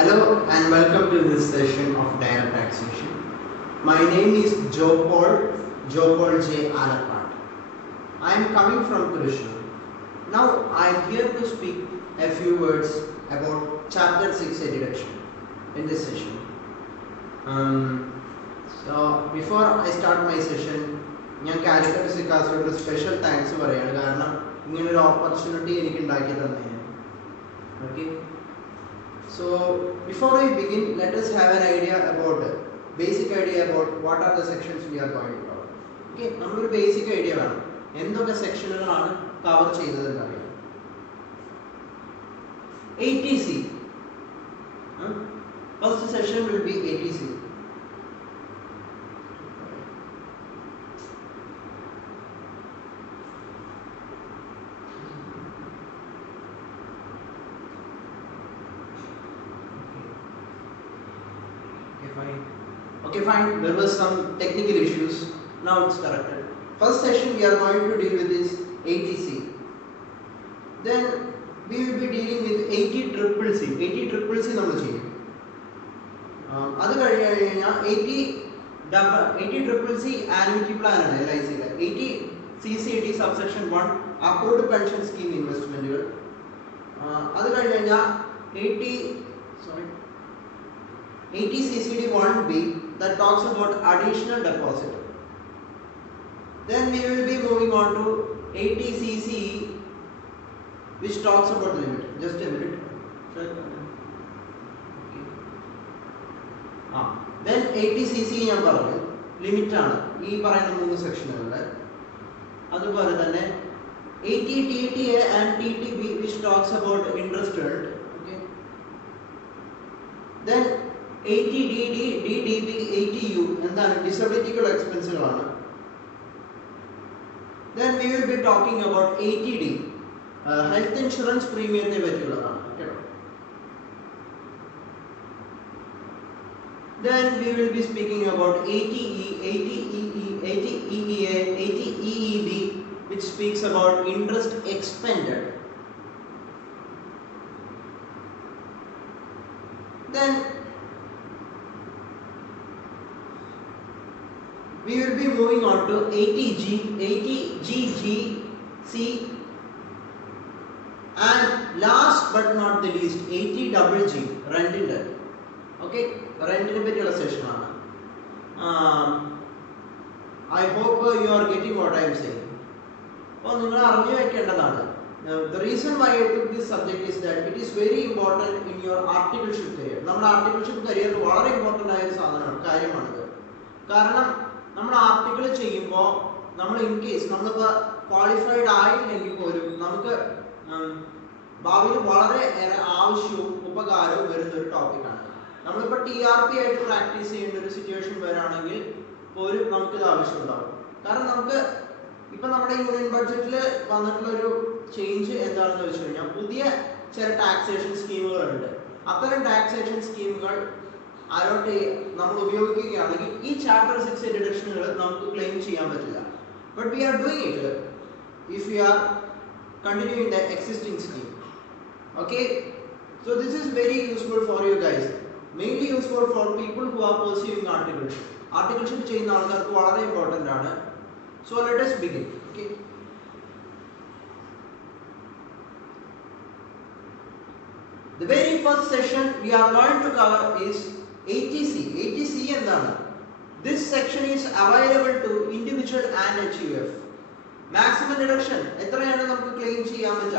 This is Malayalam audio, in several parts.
Hello and welcome to this session of Direct Taxation. My name is Joe Paul J. Alapat. I am coming from Krishna. Now I am here to speak a few words about Chapter 6 Deduction in this session. So before I start my session, ഞാൻ കാലിക്കറ്റ് സിക്കാസിനോട് സ്പെഷ്യൽ താങ്ക്സ് പറയാണ്. കാരണം ഇങ്ങനൊരു ഓപ്പർച്യൂണിറ്റി എനിക്ക് ഉണ്ടാക്കി തന്നതിന്. Okay. So before we begin, let us have an idea about basic idea about what are the sections we are going to cover. Okay, നമ്മളൊരു basic idea വേണം. എന്തൊക്കെ സെക്ഷനുകളാണ് കവർ ചെയ്യുന്നതെന്ന് അറിയാം. ATC. First session will be ATC. Okay, fine. There were some technical issues. Now it's corrected. First session we are going to deal with is ATC. Then we will be dealing with 80CCC. 80CCC നമ്മൾ ചെയ്യും. അത് കഴിഞ്ഞാൽ 80CCC annuity plan ആണ് LICയുടെ. 80CCD subsection 1 approved pension scheme ഇൻവെസ്റ്റ്മെന്റുകൾ. അത് കഴിഞ്ഞാൽ 80CCD 1B that talks about additional deposit. Then we will be moving on to 80CCE which talks about the limit. Just a minute. Okay. Then 80CCE ഞാൻ പറഞ്ഞു ലിമിറ്റ് ആണ് ഈ പറയുന്ന മൂന്ന് സെക്ഷനുകളുടെ. അതുപോലെ തന്നെ 80TTA and TTB which talks about interest earned. Okay. Then 80DD, DDB, 80U എന്താണ് ഡിസബിലിറ്റിക്കുള്ള എക്സ്പെൻസുകളാണ്. Then we will be talking about 80D health insurance പ്രീമിയത്തെ പറ്റിയുള്ളതാണ് കേട്ടോ. Then we will be speaking about 80E, 80EE, 80EEA, 80EEB which speaks about interest expended. Then we will be moving on to 80GGC and last but not the least 80GG rent. Okay, rentine പറ്റിയുള്ള സെഷൻ ആണ്. I hope you are getting what I am saying. അപ്പോൾ നിങ്ങൾ അറിഞ്ഞു വെക്കേണ്ടതാണ്. The reason why I took this subject is that it is very important in your articleship career. നമ്മുടെ ആർട്ടിക്കിൾഷിപ്പ് കരിയറിൽ വളരെ ഇമ്പോർട്ടൻ്റ് ആയ ഒരു കാര്യമാണിത്. കാരണം നമ്മൾ ആർട്ടിക്കിൾ ചെയ്യുമ്പോൾ നമ്മൾ ഇൻ കേസ് നമ്മളിപ്പോൾ ക്വാളിഫൈഡ് ആയില്ലെങ്കിൽ പോലും നമുക്ക് ഭാവിയിൽ വളരെ ആവശ്യവും ഉപകാരവും വരുന്ന ഒരു ടോപ്പിക്കാണ്. നമ്മളിപ്പോൾ TRP ആയിട്ട് പ്രാക്ടീസ് ചെയ്യേണ്ട ഒരു സിറ്റുവേഷൻ വരാണെങ്കിൽ പോലും നമുക്കിത് ആവശ്യമുണ്ടാവും. കാരണം നമുക്ക് ഇപ്പം നമ്മുടെ യൂണിയൻ ബഡ്ജറ്റിൽ വന്നിട്ടുള്ളൊരു ചേഞ്ച് എന്താണെന്ന് വെച്ച് കഴിഞ്ഞാൽ പുതിയ ചില ടാക്സേഷൻ സ്കീമുകളുണ്ട്. അത്തരം ടാക്സേഷൻ സ്കീമുകൾ നമ്മൾ ഉപയോഗിക്കുകയാണെങ്കിൽ ഈ ചാപ്റ്റർ 6 ഡിഡക്ഷനുകൾ നമുക്ക് ക്ലെയിം ചെയ്യാൻ പറ്റില്ല. But we are doing it if you are continuing the existing scheme. Okay, so this is very useful for you guys, mainly useful for people who are pursuing articleship. Articleship ചെയ്യുന്ന ആൾക്കാർക്ക് വളരെ ഇമ്പോർട്ടൻ്റ് ആണ്. So let us begin. Okay. The very first session we are going to cover is ATC. ATC എന്താണ്? This section is available to individual and HUF. Maximum deduction എത്രയാണ് നമുക്ക് ക്ലെയിം ചെയ്യാൻ പറ്റുക?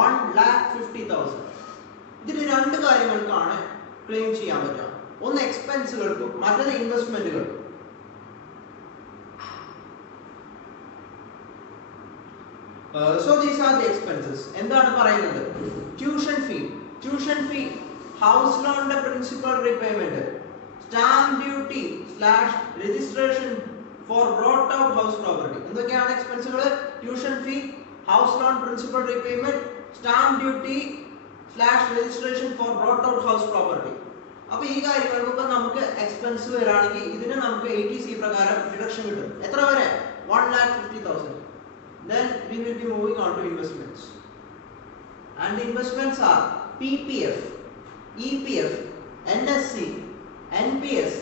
1,50,000. ഇതിന് രണ്ട് കാര്യങ്ങൾക്കാണ് ക്ലെയിം ചെയ്യാൻ പറ്റുക. ഒന്ന് എക്സ്പെൻസുകൾക്കും മറ്റൊന്ന് ഇൻവെസ്റ്റ്മെന്റുകൾക്കും. So these are the expenses. എന്താണ് പറയുന്നത്? ട്യൂഷൻ ഫീ, ഹൗസ് ലോണിന്റെ principal repayment, stamp duty / registration for brought out house property. എന്തൊക്കെയാണ് എക്സ്പെൻസുകൾ? Tuition fee, house loan principal repayment, stamp duty / registration for brought out house property. അപ്പോൾ ഈ കാര്യങ്ങൾക്ക് നമുക്ക് എക്സ്പെൻസ് വരാണെങ്കിൽ ഇതിന് നമുക്ക് ATC പ്രകാരം ഡിഡക്ഷൻ കിട്ടും. എത്ര വരെ? 1,50,000. Then we will be moving on to investments. And the investments are PPF. EPF, NSC, NPS,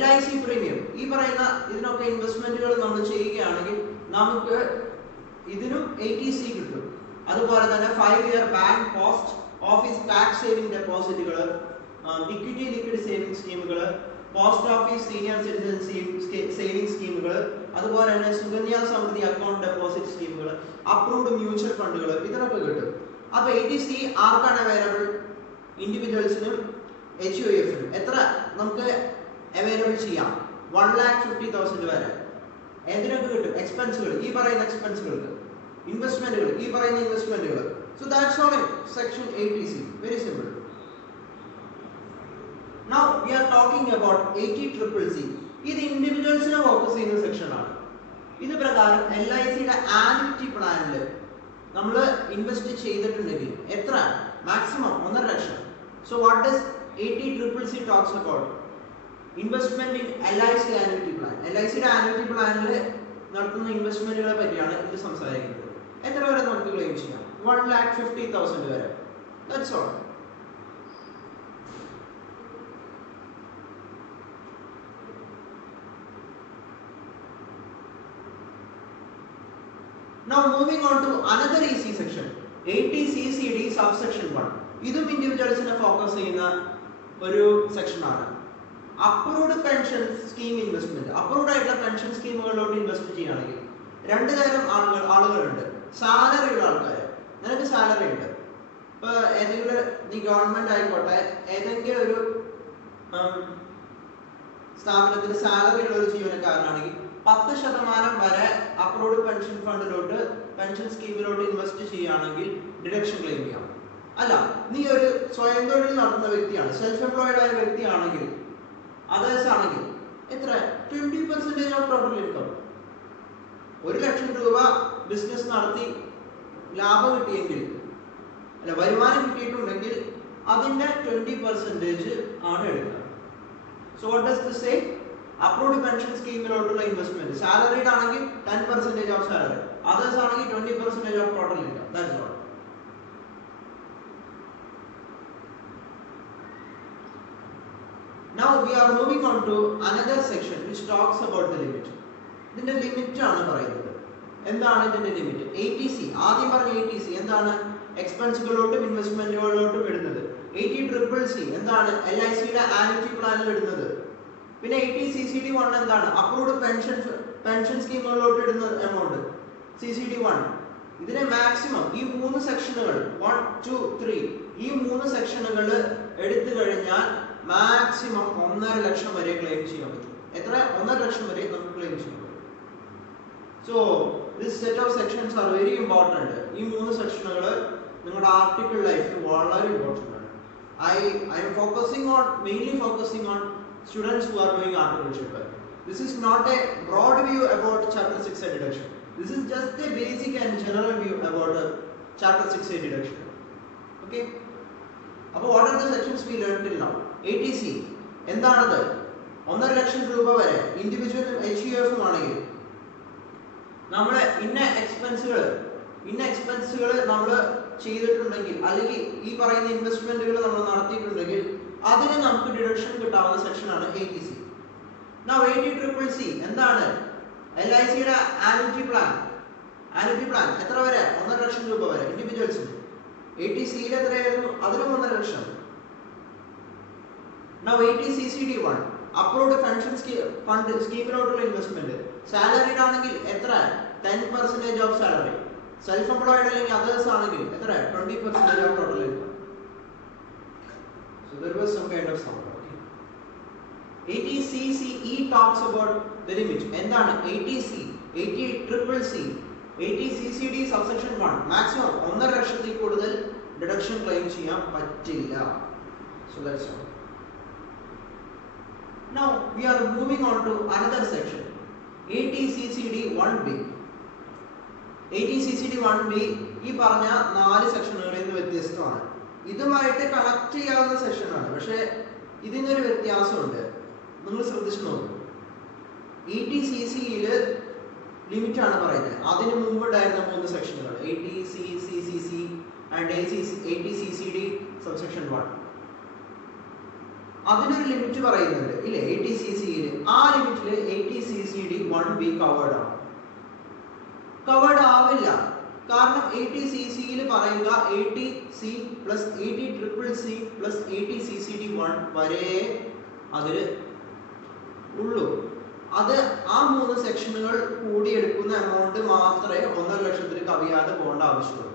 LIC premium, ഈ പറയുന്ന ഇതിനൊക്കെ ഇൻവെസ്റ്റ്മെന്റുകൾ നമ്മൾ ചെയ്യുകയാണെങ്കിൽ നമുക്ക് ഇതിനും 80C കിട്ടും. അതുപോലെ തന്നെ 5-year bank post office tax saving ഡെപ്പോസിറ്റുകൾ, ഇക്വിറ്റി ലിക്വിഡ് സേവിംഗ് സ്കീമുകൾ, post office senior citizen saving സ്കീമുകൾ, അതുപോലെ തന്നെ സുകന്യ സമൃദ്ധി അക്കൗണ്ട് ഡെപ്പോസിറ്റ് സ്കീമുകൾ, അപ്രൂവ്ഡ് മ്യൂച്വൽ ഫണ്ടുകൾ, ഇതിനൊക്കെ കിട്ടും. അപ്പൊ 80C ആർക്കാണ് അവൈലബിൾ? ഇൻഡിവിജ്വൽസിനും HUFനും. എത്ര നമുക്ക് അവൈലബിൾ ചെയ്യാം? 1,50,000 വരെ. എന്തിനൊക്കെ കിട്ടും? എക്സ്പെൻസുകൾ, ഈ പറയുന്ന എക്സ്പെൻസുകൾക്ക്, ഇൻവെസ്റ്റ്മെന്റുകൾ, ഈ പറയുന്ന ഇൻവെസ്റ്റ്മെന്റുകൾ. So that's all in section 80C. Very simple. Now we are talking about 80CCC. ഇത് ഇൻഡിവിജ്വൽസിനെ ഫോക്കസ് ചെയ്യുന്ന സെക്ഷൻ ആണ്. ഇത് പ്രകാരം LICയുടെ ആനുവിറ്റി പ്ലാനിൽ നമ്മൾ ഇൻവെസ്റ്റ് ചെയ്തിട്ടുണ്ടെങ്കിൽ എത്ര? Maximum 1.5 lakh. So what does 80CCC talks about? Investment in LIC annuity plan. LICയുടെ ആനുവിറ്റി പ്ലാനിൽ നടത്തുന്ന ഇൻവെസ്റ്റ്മെന്റുകളെ പറ്റിയാണ് ഇത് സംസാരിക്കുന്നത്. എത്ര വരെ നമുക്ക് ക്ലെയിം ചെയ്യാം? 1,50,000 വരെ. That's all. Now moving on to another EC section, 80CCD subsection 1. ഇതും ഇൻഡിവിജ്വൽസിനെ ഫോക്കസ് ചെയ്യുന്ന ഒരു സെക്ഷൻ ആണ്. Approved pension scheme investment. Approved ആയിട്ടുള്ള പെൻഷൻ സ്കീമുകളിലോട്ട് ഇൻവെസ്റ്റ് ചെയ്യുകയാണെങ്കിൽ രണ്ട് തരം ആളുകളുണ്ട്. സാലറി ഉള്ള ആൾക്കാർ. നിനക്ക് സാലറി ഉണ്ട്, ഇപ്പൊ ഏതെങ്കിലും നീ ഗവൺമെന്റ് ആയിക്കോട്ടെ, ഏതെങ്കിലും ഒരു സ്ഥാപനത്തിൽ സാലറി ഉള്ള ഒരു ജീവനക്കാരനാണെങ്കിൽ 10% വരെ അപ്രൂവ്ഡ് പെൻഷൻ ഫണ്ടിലോട്ട്, പെൻഷൻ സ്കീമിലോട്ട് ഇൻവെസ്റ്റ് ചെയ്യുകയാണെങ്കിൽ ഡിഡക്ഷൻ ക്ലെയിം ചെയ്യാം. അല്ല, നീ ഒരു സ്വയം തൊഴിൽ നടത്തുന്ന വ്യക്തിയാണ്, സെൽഫ് എംപ്ലോയിഡ് ആയ വ്യക്തിയാണെങ്കിൽ, അതേഴ്സ് ആണെങ്കിൽ എത്ര? 20% ഓഫ് ടോട്ടൽ ഇൻകം. 1 ലക്ഷം രൂപ ബിസിനസ് നടത്തി ലാഭം കിട്ടിയെങ്കിൽ, അല്ല വരുമാനം കിട്ടിയിട്ടുണ്ടെങ്കിൽ അതിന്റെ 20% ആണ് എടുക്കുക. So what does this say? Approved pension സ്കീമിലോട്ടുള്ള ഇൻവെസ്റ്റ്മെന്റ് സാലറിഡ് ആണെങ്കിൽ 10% ഓഫ് സാലറി, അതേഴ്സ് ആണെങ്കിൽ 20% of total income. That's all. Now we are moving on to another section which talks about the limit. ഇതിന്റെ ലിമിറ്റ് ആണ് പറയുന്നത്. എന്താണ് ഇതിന്റെ ലിമിറ്റ്? 80C. ആദ്യം പറഞ്ഞ 80C എന്താണ്? എക്സ്പെൻസുകളോട്ടും ഇൻവെസ്റ്റ്മെന്റുകളോട്ടും ഇടുന്നത്. 80CCC എന്താണ്? LICയുടെ ആനുവിറ്റി പ്ലാനിൽ ഇടുന്നത്. പിന്നെ 80CCD1 എന്താണ്? അപ്രൂവ്ഡ് പെൻഷൻ സ്കീമുകളിലോട്ട് ഇടുന്ന എമൗണ്ട്. CCD1 ഇതിനെ മാക്സിമം ഈ 3 സെക്ഷനുകൾ 1, 2, 3 ഈ 3 സെക്ഷനുകൾ എടുത്തു കഴിഞ്ഞാൽ മാക്സിമം 1.5 ലക്ഷം വരെ ക്ലെയിം ചെയ്യാൻ പറ്റും. എത്ര? 1.5 ലക്ഷം വരെ നമുക്ക് ക്ലെയിം ചെയ്യാൻ പറ്റും. So this set of sections are very important. ഈ 3 സെക്ഷനുകൾ നിങ്ങളുടെ ആർട്ടിക്കിൾ ലൈഫിൽ വളരെ ഇമ്പോർട്ടന്റ് ആണ്. I am mainly focusing on students who are doing articleship. This is not a broad view about chapter 6A deduction. This is just a basic and general view about chapter 6A deduction. Okay? അപ്പോൾ what are the sections we learned till now? 80C എന്താണത്? 1.5 ലക്ഷം രൂപ വരെ ഇൻഡിവിജ്വലും HUFും ആണെങ്കിൽ നമ്മൾ ഇന്ന എക്സ്പെൻസുകൾ നമ്മൾ ചെയ്തിട്ടുണ്ടെങ്കിൽ, അല്ലെങ്കിൽ ഈ പറയുന്ന ഇൻവെസ്റ്റ്മെന്റുകൾ നമ്മൾ നടത്തിയിട്ടുണ്ടെങ്കിൽ അതിന് നമുക്ക് ഡിഡക്ഷൻ കിട്ടാവുന്ന സെക്ഷനാണ് 80C. Now 80CCC എന്താണ്? LICയുടെ ആനുവിറ്റി പ്ലാൻ എത്ര വരെ? 1.5 ലക്ഷം രൂപ വരെ ഇൻഡിവിജ്വൽസിന്. 80Cയിൽ എത്രയായിരുന്നു? അതിനും 1.5 lakh. Now 80CCD1 approved pension fund സ്കീമിലോട്ടുള്ള ഇൻവെസ്റ്റ്മെന്റ് സാലറിഡ് ആണെങ്കിൽ എത്ര? 10% ഓഫ് സാലറി. സെൽഫ് എംപ്ലോയിഡ് അല്ലെങ്കിൽ അതേഴ്സ് ആണെങ്കിൽ എത്ര? 20% of total income. So there was some kind of sound. Okay. 80CCE talks about the limit. എന്താണ് 80C? 80CCC 80CCD subsection 1 maximum 1.5 ലക്ഷത്തിൽ കൂടുതൽ ഡിഡക്ഷൻ ക്ലെയിം ചെയ്യാൻ പറ്റില്ല. So that's all. Now we are moving on to another section, 80CCD1B. 80CCD1B ഈ പറഞ്ഞ 4 സെക്ഷനുകളിൽ നിന്ന് വ്യത്യസ്തമാണ്. ഇതുമായിട്ട് കണക്ട് ചെയ്യാവുന്ന സെക്ഷനാണ്, പക്ഷേ ഇതിനൊരു വ്യത്യാസമുണ്ട്. നിങ്ങൾ ശ്രദ്ധിച്ചു നോക്കൂ. 80CCയിൽ ലിമിറ്റ് ആണ് പറയുന്നത്. അതിന് മുമ്പ് ഉണ്ടായിരുന്ന 3 സെക്ഷനുകൾ 80CCCC ആൻഡ് 80CCD സബ്സെക്ഷൻ 1. അതിനൊരു ലിമിറ്റ് പറയുന്നുണ്ട് ഇല്ലേ 80 cc-യിൽ. ആ ലിമിറ്റിൽ 80 cc/d 1b കവേർഡ് ആണ്. കവേർഡ് ആവില്ല. കാരണം 80 cc-യിൽ പറയുക 80c plus 80cc plus 80 cc/d 1 വരെ അതിൽ ഉള്ളൂ. അത് ആ 3 സെക്ഷനുകൾ കൂടിയെടുക്കുന്ന എമൗണ്ട് മാത്രമേ 1.5 ലക്ഷത്തിൽ കവിയാതെ പോകേണ്ട ആവശ്യമുള്ളൂ.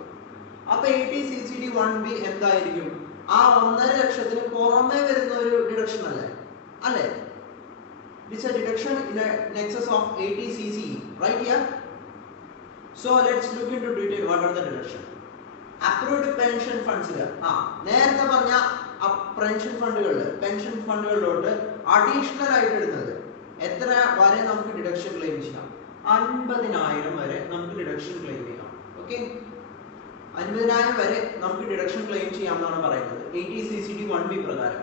അപ്പൊ 80 cc/d 1b എന്തായിരിക്കും? ആ 1.5 ലക്ഷത്തിന് പുറമെ വരുന്ന ഒരു ഡിഡക്ഷൻ അല്ലേ? It's a deduction in excess of 80 cc, right here? So let's look into detail. What are the deduction? Approved pension funds. നേരത്തെ പറഞ്ഞ പെൻഷൻ ഫണ്ടുകളിലോട്ട് അഡീഷണൽ ആയിട്ട് ഇടുന്നത് എത്ര വരെ നമുക്ക് ഡിഡക്ഷൻ ക്ലെയിം ചെയ്യാം? 50,000 വരെ നമുക്ക് ഡിഡക്ഷൻ ക്ലെയിം ചെയ്യാം. ഓക്കെ, 50,000 വരെ നമുക്ക് ഡിഡക്ഷൻ ക്ലെയിം ചെയ്യാം എന്നാണ് പറയുന്നത് 80 cc/d 1b പ്രകാരം.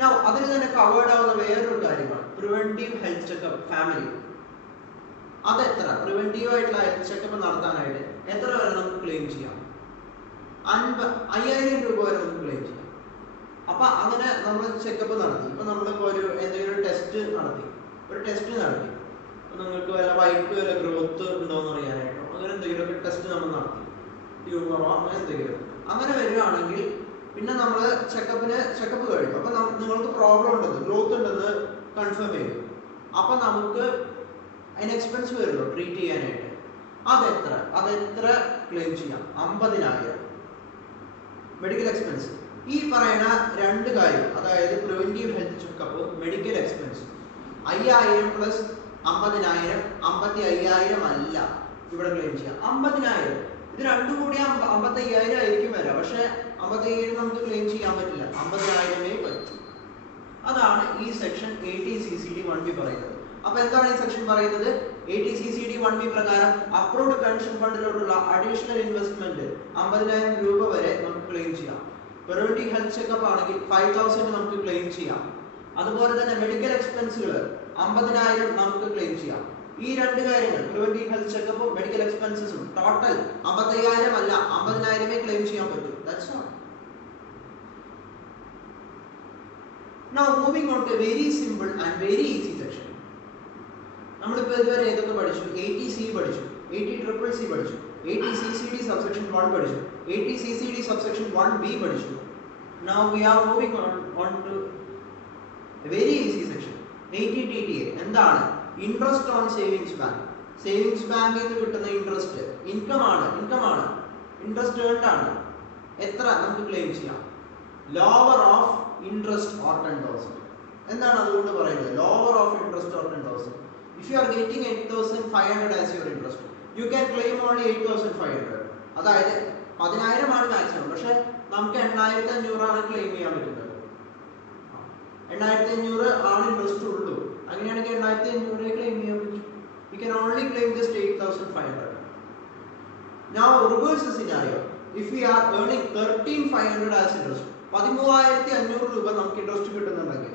Now അതിൽ തന്നെ കവേർഡ് ആവുന്ന വേറൊരു കാര്യമാണ് പ്രിവെന്റീവ് ഹെൽത്ത് ചെക്കപ്പ് ഫാമിലി. അതെത്ര? പ്രിവെന്റീവ് ആയിട്ടുള്ള ഹെൽത്ത് ചെക്കപ്പ് നടത്താനായിട്ട് എത്ര വരെ നമുക്ക് ക്ലെയിം ചെയ്യാം? 50,000 രൂപ വരെ നമുക്ക് ക്ലെയിം ചെയ്യാം. അപ്പൊ അങ്ങനെ നമ്മൾ ചെക്കപ്പ് നടത്തി. ഇപ്പൊ നമ്മളിപ്പോ എന്തെങ്കിലും ഒരു ടെസ്റ്റ് നടത്തി, നിങ്ങൾക്ക് വല്ല വൈറ്റ് വല്ല ഗ്രോത്ത് ഉണ്ടോന്ന് അറിയാനായിട്ടോ അങ്ങനെ എന്തെങ്കിലുമൊക്കെ ടെസ്റ്റ് നമ്മൾ നടത്തി, ട്യൂമറോ അങ്ങനെ എന്തെങ്കിലും അങ്ങനെ വരികയാണെങ്കിൽ പിന്നെ നമ്മൾ ചെക്കപ്പ് കഴിഞ്ഞു. അപ്പൊ നിങ്ങൾക്ക് പ്രോബ്ലം ഉണ്ടെന്ന്, ഗ്രോത്ത് ഉണ്ടെന്ന് കൺഫേം ചെയ്തു. അപ്പൊ നമുക്ക് അതിന് എക്സ്പെൻസ് വരുമല്ലോ ട്രീറ്റ് ചെയ്യാനായിട്ട്. അതെത്ര ക്ലെയിം ചെയ്യാം? 50,000 മെഡിക്കൽ എക്സ്പെൻസ്. ഈ പറയുന്ന രണ്ട് കാര്യം, അതായത് preventive health checkup, medical expense 5,000 plus 50,000 55,000 അല്ല ഇവിടെ ക്ലെയിം ചെയ്യാം. 50,000 ഇത് രണ്ടും കൂടി 55,000 ആയിരിക്കും വരാം. പക്ഷെ 55,000 നമുക്ക് ക്ലെയിം ചെയ്യാൻ പറ്റില്ല, 50,000 പറ്റും. അതാണ് ഈ സെക്ഷൻ 80 cc/d 1b പറയുന്നത്. അപ്പൊ എന്താണ് ഈ സെക്ഷൻ പറയുന്നത്? 80 cc/d 1b പ്രകാരം അപ്രൂവ്ഡ് പെൻഷൻ ഫണ്ടിലോട്ടുള്ള അഡീഷണൽ ഇൻവെസ്റ്റ്മെന്റ് 50,000 രൂപ വരെ നമുക്ക് ക്ലെയിം ചെയ്യാം. പ്രിവെന്റീവ് ഹെൽത്ത് ചെക്കപ്പ് ആണെങ്കിൽ 5,000 നമുക്ക് ക്ലെയിം ചെയ്യാം. അതുപോലെ തന്നെ മെഡിക്കൽ എക്സ്പെൻസുകൾ 50,000 നമുക്ക് ക്ലെയിം ചെയ്യാം. ഈ രണ്ട് കാര്യങ്ങൾ, പ്രിവെന്റീവ് ഹെൽത്ത് ചെക്കപ്പും മെഡിക്കൽ എക്സ്പെൻസസും ടോട്ടൽ 55,000 അല്ല 50,000 ക്ലെയിം ചെയ്യാൻ പറ്റും. That's all. Now moving on to a very simple and very easy section. നമ്മളിപ്പോ ഇതുവരെ ഏതൊക്കെ പഠിച്ചു? 80C പഠിച്ചു, 80CCC പഠിച്ചു, 80 CCD subsection 1 പഠിച്ചു, 80 CCD subsection 1B പഠിച്ചു. Now we are moving on to a very easy section 80 TTA. എന്താണ്? Interest on savings bank. Savings ബാങ്കിൽ നിന്ന് കിട്ടുന്ന ഇൻട്രസ്റ്റ് ഇൻകം ആണ്, ഇൻട്രസ്റ്റ് ഏൺഡ് ആണ്. എത്ര നമുക്ക് ക്ലെയിം ചെയ്യാം? Lower of interest or 10,000. എന്താണ് അതുകൊണ്ട് പറയുന്നത്? Lower of interest or 10,000. If you are getting 8,500 as your interest, you can claim only 8,500. അതായത് 10,000 ആണ് മാക്സിമം. പക്ഷെ നമുക്ക് 8,500 ആണ് ക്ലെയിം ചെയ്യാൻ പറ്റുന്നത്. 8,500 ആണ് ഇൻട്രസ്റ്റ് ഉള്ളൂ. അങ്ങനെയാണെങ്കിൽ 8,500 ക്ലെയിം ചെയ്യാൻ പറ്റും. We can only claim just 8,500. Now reverse the scenario. If we are earning 13,500 as interest, 13,500 രൂപ നമുക്ക് ഇൻട്രസ്റ്റ് കിട്ടുന്നുണ്ടെങ്കിൽ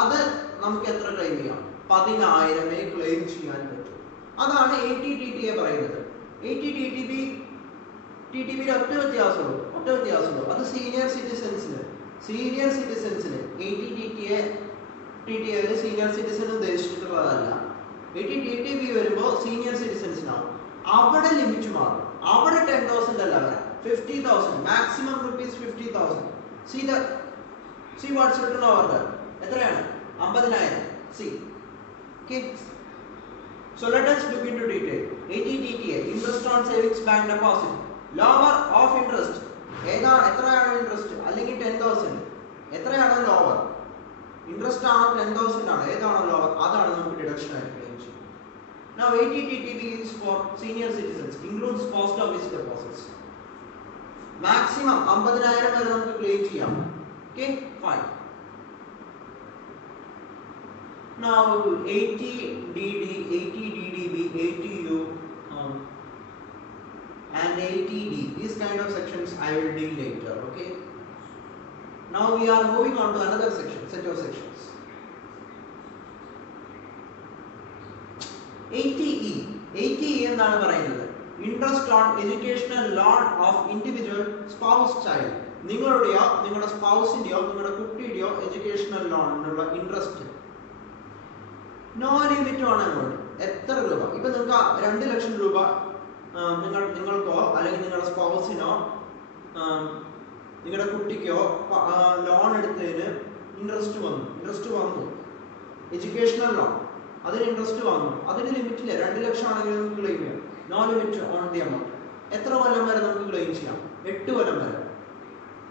അത് നമുക്ക് എത്ര ക്ലെയിം ചെയ്യാം? 10,000 ക്ലെയിം ചെയ്യാൻ പറ്റും. അതാണ് 80 TTA പറയുന്നത്. 80 TTB ഒറ്റ വ്യത്യാസമുള്ളൂ. അത് സീനിയർ സിറ്റിസൻസിന് 80 TTA സീനിയർ സിറ്റിസൺ ഉദ്ദേശിച്ചിട്ടുള്ളതല്ല. 80 TTB വരുമ്പോൾ സീനിയർ സിറ്റിസൻസിനാവും. അവിടെ ലിമിറ്റ് മാറും. അവിടെ 10,000 അല്ല വരാം, 50,000 maximum rupees 50,000. See what's written over there. എത്രയാണ്? 50,000. See. Okay. So let us look into detail. 80 TTA interest on savings bank deposit. Lower of interest. എത്രയാണ് ഇൻട്രസ്റ്റ്? അല്ലെങ്കിൽ 10,000. എത്രയാണ് ലോവർ? ഇൻട്രസ്റ്റ് ആണോ 10,000 ആണോ? ഏതാണോ ലോവർ? അതാണ് നമുക്ക് ഡിഡക്ഷൻ ആയിട്ട് ക്ലെയിം ചെയ്യുന്നത്. Now 80 TTB is for senior citizens, includes post office deposits. Maximum 50,000 വരെ നമുക്ക് ക്ലെയിം ചെയ്യാം. Okay, fine. Now 80 DD, 80 DDB, 80U and 80D. These kind of sections I will deal later. Okay. Now we are moving on to another section, set of sections. 80E. 80E എന്താണ് പറയുന്നത്? Interest on educational loan of individual, spouse, child. നിങ്ങളുടെയോ നിങ്ങളുടെ സ്പൗസിന്റെയോ നിങ്ങളുടെ കുട്ടിയുടെയോ എഡ്യൂക്കേഷണൽ ലോണിനുള്ള interest no limit on amount. എത്ര രൂപ, ഇപ്പൊ നിങ്ങൾക്ക് 2 ലക്ഷം രൂപ നിങ്ങൾക്കോ അല്ലെങ്കിൽ നിങ്ങളുടെ സ്പൗസിനോ നിങ്ങളുടെ കുട്ടിക്കോ ലോൺ എടുത്തതിന് ഇൻട്രസ്റ്റ് വന്നു എഡ്യൂക്കേഷണൽ ലോൺ, അതിന് ഇൻട്രസ്റ്റ് വന്നു, അതിന് ലിമിറ്റില്ല. 2 ലക്ഷം ആണെങ്കിൽ നമുക്ക് ക്ലെയിം ചെയ്യാം. No limit on the amount. എത്ര കൊല്ലം വരെ നമുക്ക് ക്ലെയിം ചെയ്യാം? 8 കൊല്ലം വരെ.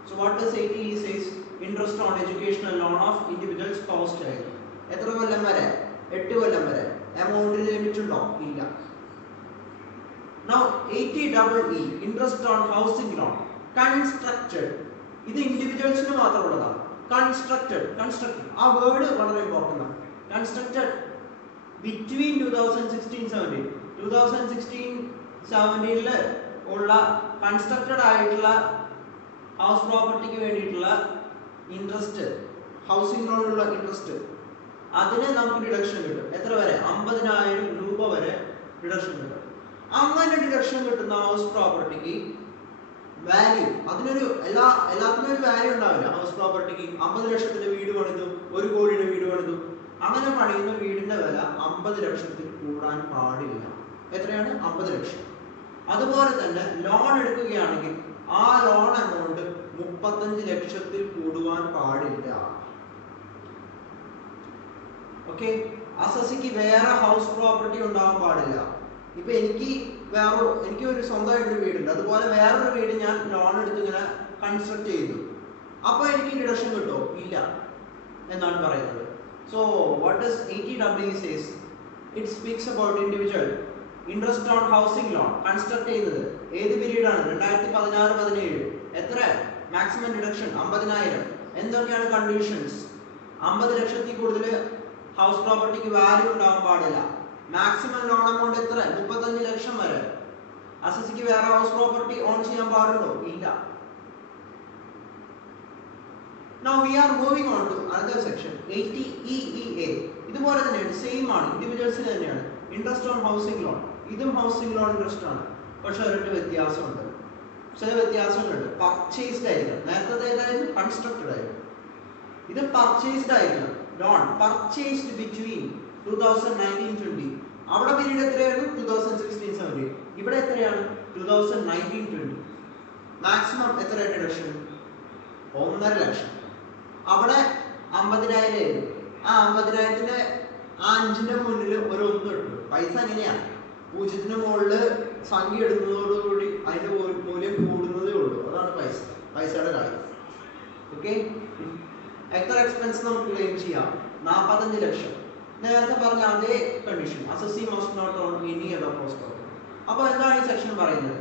So what does 80E says? Interest on educational loan of individual spouse child. എത്ര കൊല്ലം വരെ? 8 കൊല്ലം വരെ. എമൗണ്ടിന് ലിമിറ്റ് ഉണ്ടോ? ഇല്ല. Now 80EE interest on housing loan constructed. ഇത് ഇൻഡിവിജ്വൽസിന് മാത്രമുള്ളതാണ്. constructed ആ വേർഡ് വളരെ ഇമ്പോർട്ടന്റ് ആണ്. constructed between 2016-17 2016-17 ഉള്ള കൺസ്ട്രക്റ്റഡ് ആയിട്ടുള്ള ഹൗസ് പ്രോപ്പർട്ടിക്ക് വേണ്ടിയിട്ടുള്ള ഇൻട്രസ്റ്റ്, ഹൗസിംഗ് ലോണിലുള്ള ഇൻട്രസ്റ്റ്, അതിന് നമുക്ക് ഡിഡക്ഷൻ കിട്ടും. എത്ര വരെ? 50,000 രൂപ വരെ ഡിഡക്ഷൻ കിട്ടും. അങ്ങനെ ഡിഡക്ഷൻ കിട്ടുന്ന ഹൗസ് പ്രോപ്പർട്ടിക്ക് വാല്യൂ, അതിനൊരു എല്ലാത്തിനും ഒരു വാല്യൂ ഉണ്ടാവില്ല. ഹൗസ് പ്രോപ്പർട്ടിക്ക് 50 ലക്ഷത്തിന്റെ വീട് പണിതു, 1 കോടിയുടെ വീട് പണിതു, അങ്ങനെ പണിയുന്ന വീടിന്റെ വില 50 ലക്ഷത്തിൽ കൂടാൻ പാടില്ല. എത്രയാണ്? 50 ലക്ഷം. അതുപോലെ തന്നെ ലോൺ എടുക്കുകയാണെങ്കിൽ ആ ലോൺ എമൗണ്ട് 35 ലക്ഷത്തിൽ കൂടുവാൻ പാടില്ല. ഓക്കെ, അസസിക്ക് വേറെ ഹൗസ് പ്രോപ്പർട്ടി ഉണ്ടാവാൻ പാടില്ല. ഇപ്പൊ എനിക്ക് ഒരു സ്വന്തമായിട്ടൊരു വീടുണ്ട്, അതുപോലെ വേറൊരു വീട് ഞാൻ ലോൺ എടുത്ത് ഇങ്ങനെ കൺസ്ട്രക്ട് ചെയ്തു, അപ്പൊ എനിക്ക് ഡിഡക്ഷൻ കിട്ടുമോ? ഇല്ല എന്നാണ് പറയുന്നത്. So what does 80EE says? It speaks about individual interest on housing loan construct ചെയ്യുന്നത് ഏത് പീരീഡ് ആണ്? 2016-17. എത്ര മാക്സിമം ഡിഡക്ഷൻ? 50,000. എന്തൊക്കെയാണ് കണ്ടീഷൻസ്? 50 ലക്ഷത്തിൽ കൂടുതൽ ഹൗസ് പ്രോപ്പർട്ടിക്ക് വാല്യൂ ഉണ്ടാവാൻ പാടില്ല. മാക്സിമം ലോൺ എമൗണ്ട് എത്ര? 35 ലക്ഷം വരെ. അസസിക്ക് വേറെ ഹൗസ് പ്രോപ്പർട്ടി ഓൺ ചെയ്യാൻ പാടുണ്ടോ? ഇല്ല. Now we are moving on to another section, 80EEA. ഇതുപോലെ തന്നെയാണ്, സെയിം ആണ്, ഇൻഡിവിജ്വൽസിന് തന്നെയാണ്. ഇൻട്രസ്റ്റ് ഓൺ ഹൗസിംഗ് ലോൺ, ഇതും ഹൗസിംഗ് ലോൺ ഇൻട്രസ്റ്റ് ആണ്. പക്ഷെ ഒരൊറ്റ വ്യത്യാസമുണ്ട്, ചില വ്യത്യാസങ്ങളുണ്ട്. പർച്ചേസ്ഡ് ആയിരിക്കണം. നേരത്തെ ഏതായിരുന്നു? കൺസ്ട്രക്റ്റഡ് ആയിരുന്നു. ഇത് പർച്ചേസ്ഡ് ആയിരിക്കണം. Loan purchased between 2019-20. അവിടെ പീരീഡ് എത്രയായിരുന്നു? 2016-17. ഇവിടെ എത്രയാണ്? 2019-20. മാക്സിമം എത്ര ഡിഡക്ഷൻ? 1.5 ലക്ഷം. അവിടെ 50,000 ആയിരുന്നു. ആ 50,000ന്റെ 5ന്റെ മുന്നിൽ ഒരു 1 ഇട്ടു. പൈസ അങ്ങനെയാണ്, 0ന് മുകളിൽ സംഖ്യ എടുക്കുന്നതോടുകൂടി അതിന്റെ മൂല്യം കൂടുന്നതേ ഉള്ളൂ. അതാണ് പൈസയുടെ കാര്യം. ഓക്കെ, എത്ര എക്സ്പെൻസ് നമുക്ക് ക്ലെയിം ചെയ്യാം? 45 ലക്ഷം. നേരത്തെ പറഞ്ഞ അതേ condition, assessee must not own any other cost. അപ്പോൾ എന്താണ് ഈ സെക്ഷൻ പറയുന്നത്?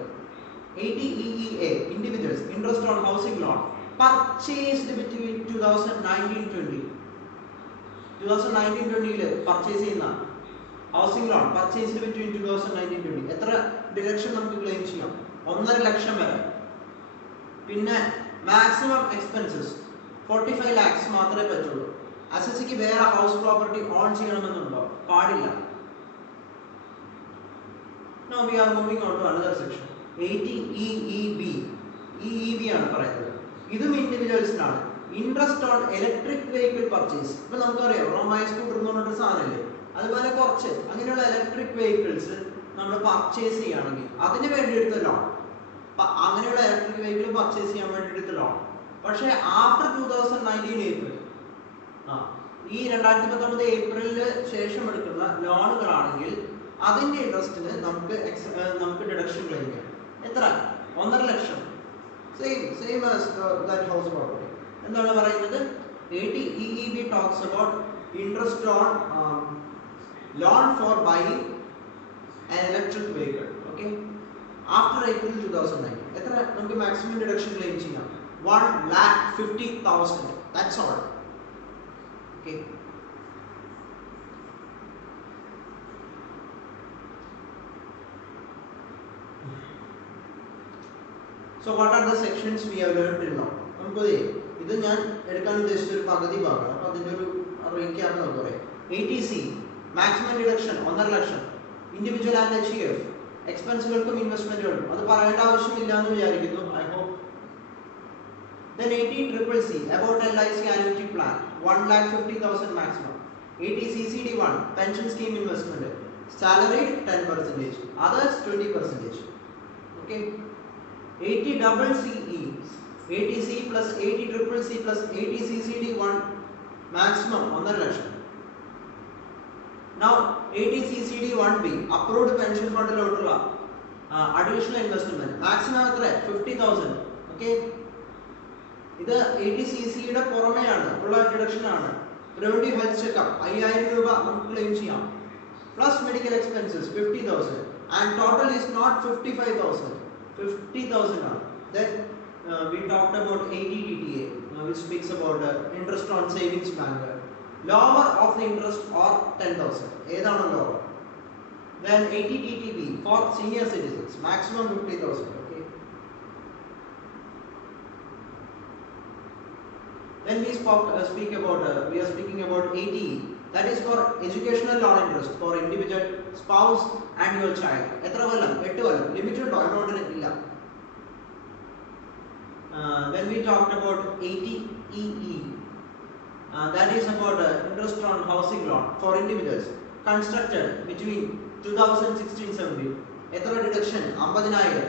80EEA individuals interest on housing loan purchased between 2019-20. 2019-20 purchase ചെയ്യുന്ന ഹൗസിംഗ് ലോൺ പർച്ചേസ്ഡ് ബിറ്റ്വീൻ 2019-20. എത്ര ഡിഡക്ഷൻ നമുക്ക് ക്ലെയിം ചെയ്യാം? 1.5 ലക്ഷം വരെ. പിന്നെ മാക്സിമം എക്സ്പെൻസസ് 45 lakhs മാത്രമേ പറ്റുള്ളൂ. അസസിക്ക് വേറെ ഹൗസ് പ്രോപ്പർട്ടി ഓൺ ചെയ്യണമെന്നുണ്ടോ? പാടില്ല. Now we are moving on to another section, 80EEB. EEB ആണ് പറയുന്നത്. ഇതും ഇൻഡിവിജ്വൽസിനാണ്. Interest on electric vehicle purchase. ഇപ്പൊ നമുക്കറിയാം റോമായ സ്കൂട്ടർ എന്ന് പറഞ്ഞിട്ട് സാധനമില്ലേ, അതുപോലെ കുറച്ച് അങ്ങനെയുള്ള ഇലക്ട്രിക് വെഹിക്കിൾസ് നമ്മൾ പർച്ചേസ് ചെയ്യുകയാണെങ്കിൽ അതിന് വേണ്ടി എടുത്ത ലോൺ, അങ്ങനെയുള്ള ഇലക്ട്രിക് വെഹിക്കിൾ പർച്ചേസ് ചെയ്യാൻ വേണ്ടി എടുത്ത ലോൺ. പക്ഷേ ആഫ്റ്റർ 2019 ഏപ്രിൽ, ഈ 2019 ഏപ്രിലിന് ശേഷം എടുക്കുന്ന ലോണുകളാണെങ്കിൽ അതിന്റെ ഇൻട്രസ്റ്റിന് നമുക്ക് ഡിഡക്ഷൻ ക്ലെയിം ചെയ്യാം. എത്ര? 1.5 lakh. Same as that house property. എന്താണ് പറയുന്നത്? 80EEB talks about interest on loan for buying an electric vehicle. Okay, after April 2019 എത്ര നമുക്ക് മാക്സിമം ഡിഡക്ഷൻ ക്ലെയിം ചെയ്യാം? 1,50,000. That's all. Okay. So what are the sections we have learned till now? നമുക്ക് ഇത് ഞാൻ എടുക്കാൻ ഉദ്ദേശിച്ച ഒരു പകുതി ഭാഗമാണ്. അപ്പോൾ അതിന്റെ ഒരു റീക്യാപ്പ് നമുക്ക് പറയാം. 80C മാക്സിമം ഡിഡക്ഷൻ 1.5 ലക്ഷം. ഇൻഡിവിജ്വൽ ആൻഡ് HEF എക്സ്പെൻസുകൾക്കും ഇൻവെസ്റ്റ്മെന്റുകൾക്കും അത് പറയേണ്ട ആവശ്യമില്ല എന്ന് വിചാരിക്കുന്നു. I hope Then 80CCC about LIC annuity plan 1,50,000 maximum. 80CCD1 pension scheme investment salaried 10%, others 20%. Okay. 80CCE 80C plus 80CCC plus 80CCD1 maximum 1.5 lakh. Now 80CCD1B approved pension fund additional investment maximum 50,000. Okay. ഇത് 80CC യുടെ പുറമെയാണ് ഉള്ള ഡിഡക്ഷൻ ആണ്. പ്രിവന്റീവ് ഹെൽത്ത് ചെക്കപ്പ് 5000 രൂപ നമുക്ക് ക്ലെയിം ചെയ്യാം. Plus medical expenses 50,000 and total is not 55,000, 50,000 ആണ്. Then we talked about 80DTA which speaks about interest on savings bank. Lower of the interest or 10,000. ഏതാണ് lower? Then 80DTB for senior citizens maximum 50,000. Okay. Then we are speaking about 80, that is for educational loan interest for individual, spouse and your child. എത്ര കൊല്ലം? 8 കൊല്ലം. ലിമിറ്റ് ഉണ്ടോ? amount ഇല്ല. Then we talked about 80EE, that is about interest on housing loan for individuals constructed between 2016-17. എത്ര ഡിഡക്ഷൻ? 50,000.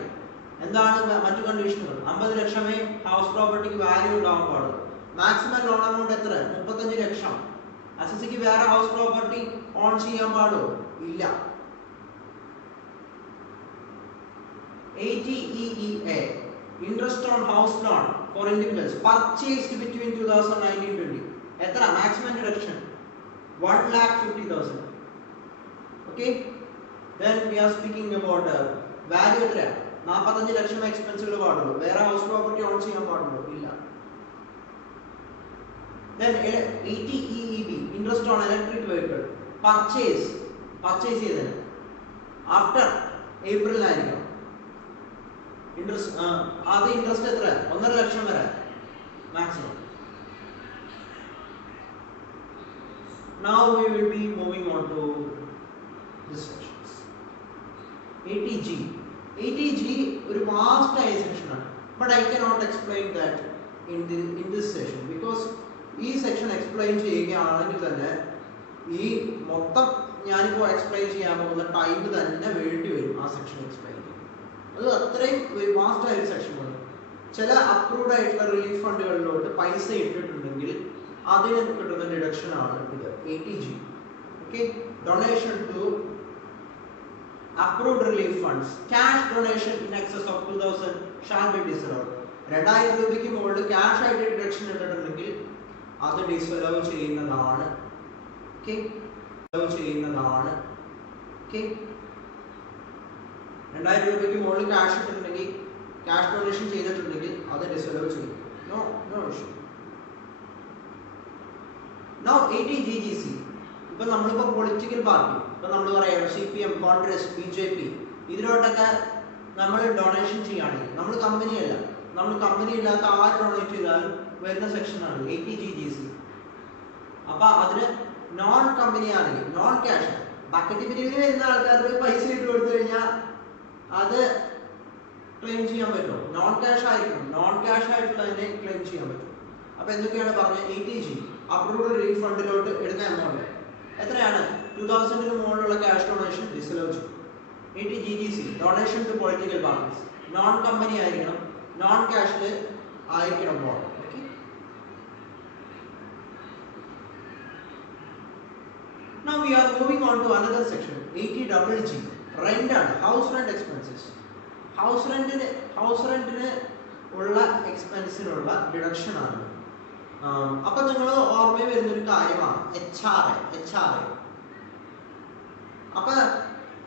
എന്താണ് മറ്റു കണ്ടീഷനുകൾ? 50 ലക്ഷമേ ഹൗസ് പ്രോപ്പർട്ടിക്ക് വാല്യൂ ഉണ്ടാവാൻ പാടുള്ളൂ. മാക്സിമം ലോൺ എമൗണ്ട് എത്ര? 35 ലക്ഷം. അസസിക്ക് വേറെ ഹൗസ് പ്രോപ്പർട്ടി ഓൺ ചെയ്യാൻ പാടുമോ? ഇല്ല. 80EEA interest on house loan for individuals purchased between 2019-20. എത്ര? maximum deduction 1,50,000. Okay. Then we are speaking about value എത്ര? 45 ലക്ഷം എക്സ്പെൻസുകൾ പാടുള്ളൂ. വേറെ ഹൗസ് പ്രോപ്പർട്ടി ഓൺ ചെയ്യാൻ പാടുള്ളൂ? ഇല്ല. Then 80EEB interest on electric vehicle purchase ചെയ്തത് after ഏപ്രിലായിരിക്കണം. ഇൻട്രസ്റ്റ് അത് ഇൻട്രസ്റ്റ് എത്ര? 1.5 ലക്ഷം വരെ maximum. Now we will be moving on to this sections. 80G ഒരു vast ആയ സെക്ഷൻ ആണ്. But I cannot explain that in this session because ഈ സെക്ഷൻ എക്സ്പ്ലെയിൻ ചെയ്യുകയാണെങ്കിൽ തന്നെ ഈ മൊത്തം ഞാനിപ്പോൾ എക്സ്പ്ലെയിൻ ചെയ്യാൻ പോകുന്ന ടൈം തന്നെ വേണ്ടി വരും ആ സെക്ഷൻ എക്സ്പ്ലെയിൻ ചെയ്യാൻ. അത് അത്രയും വാസ്റ്റ് ആയ ഒരു സെക്ഷനാണ്. ചില അപ്രൂവ്ഡ് ആയിട്ടുള്ള റിലീഫ് ഫണ്ടുകളിലോട്ട് പൈസ ഇട്ടിട്ടുണ്ടെങ്കിൽ അതിന് കിട്ടുന്ന ഡിഡക്ഷൻ ആണ് ഇത് 80G. Okay. Donation to approved relief funds cash donation in excess of 2,000 shall be disallowed. 2000 രൂപയ്ക്ക് മുകളിൽ ക്യാഷ് ആയിട്ട് ഡിഡക്ഷൻ ഇട്ടിട്ടുണ്ടെങ്കിൽ അത് ഡിസലവ് ചെയ്യുന്നതാണ്. ഓക്കെ. ചെയ്യുന്നതാണ്. ഓക്കെ. 2000 രൂപയ്ക്ക് മുകളിൽ ക്യാഷ് ഇട്ടിട്ടുണ്ടെങ്കിൽ, ക്യാഷ് ഡൊണേഷൻ ചെയ്തിട്ടുണ്ടെങ്കിൽ അത് ഡിസലവ് ചെയ്യും. No issue. Now 80GGC. ഇപ്പൊ നമ്മളിപ്പോ പൊളിറ്റിക്കൽ പാർട്ടി, ഇപ്പൊ നമ്മൾ പറയാം CPM, കോൺഗ്രസ്, BJP, ഇതിലോട്ടൊക്കെ നമ്മൾ ഡൊണേഷൻ ചെയ്യുകയാണെങ്കിൽ, നമ്മൾ കമ്പനിയല്ല, നമ്മൾ കമ്പനി ഇല്ലാത്ത ആര് ഡൊണേറ്റ് ചെയ്താലും വരുന്ന സെക്ഷനാണ് 80GGC. അപ്പൊ അതിന് നോൺ കമ്പനി ആണെങ്കിൽ, നോൺ ക്യാഷ് ബക്കറ്റ് പിരിവിന് വരുന്ന ആൾക്കാർക്ക് പൈസ ഇട്ട് കൊടുത്തു കഴിഞ്ഞാൽ അത് ക്ലെയിം ചെയ്യാൻ പറ്റുമോ? നോൺ ക്യാഷ് ആയിരിക്കണം. നോൺ ക്യാഷ് ആയിട്ടുള്ളതിനെ ക്ലെയിം ചെയ്യാൻ പറ്റും. അപ്പൊ എന്തൊക്കെയാണ് പറഞ്ഞത്? 80G അപ്രൂവ്ഡ് റിലീഫ് ഫണ്ടിലോട്ട് എടുത്ത എമൗണ്ട് എത്രയാണ്? 2000 മുകളിലുള്ള ക്യാഷ് ഡൊണേഷൻ ഡിസലവ് ചെയ്യും. 80GGC donation to political parties non company ആയിരിക്കണം, നോൺ ക്യാഷിൽ ആയിരിക്കണം bond. Okay. Now we are moving on to another section. 80GG rent ആണ്. House rent expenses. ഹൗസ് റെന്റിന് ഉള്ള എക്സ്പെൻസിനുള്ള ഡിഡക്ഷൻ ആണ്. അപ്പൊ നിങ്ങൾ ഓർമ്മയിൽ വരുന്നൊരു കാര്യമാണ് HRA.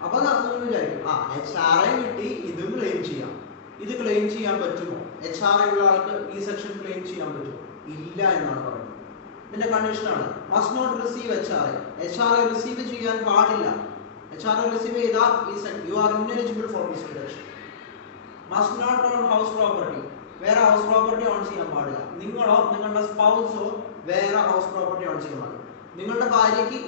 അപ്പൊ നമ്മൾ വിചാരിക്കും HRA കിട്ടി, ഇതും ക്ലെയിം ചെയ്യാം. ഇത് ക്ലെയിം ചെയ്യാൻ പറ്റുമോ? HRA ഉള്ള ആൾക്ക് ഈ സെക്ഷൻ ക്ലെയിം ചെയ്യാൻ പറ്റുമോ? ഇല്ല എന്നാണ് പറയുന്നത്. ഇതിന്റെ കണ്ടീഷനാണ് must not receive HRA receive ചെയ്യാൻ പാടില്ല. HRA റിസീവ് ചെയ്താൽ you are ineligible for this deduction. Must not own house property, വേറെ ഹൗസ് പ്രോപ്പർട്ടി ഓൺ ചെയ്യാൻ പാടില്ല. നിങ്ങളോ നിങ്ങളുടെ സ്പൗസോ വേറെ ഹൗസ് പ്രോപ്പർട്ടി ഓൺ ചെയ്യാൻ പാടില്ല. നിങ്ങളുടെ ഭാര്യയ്ക്ക്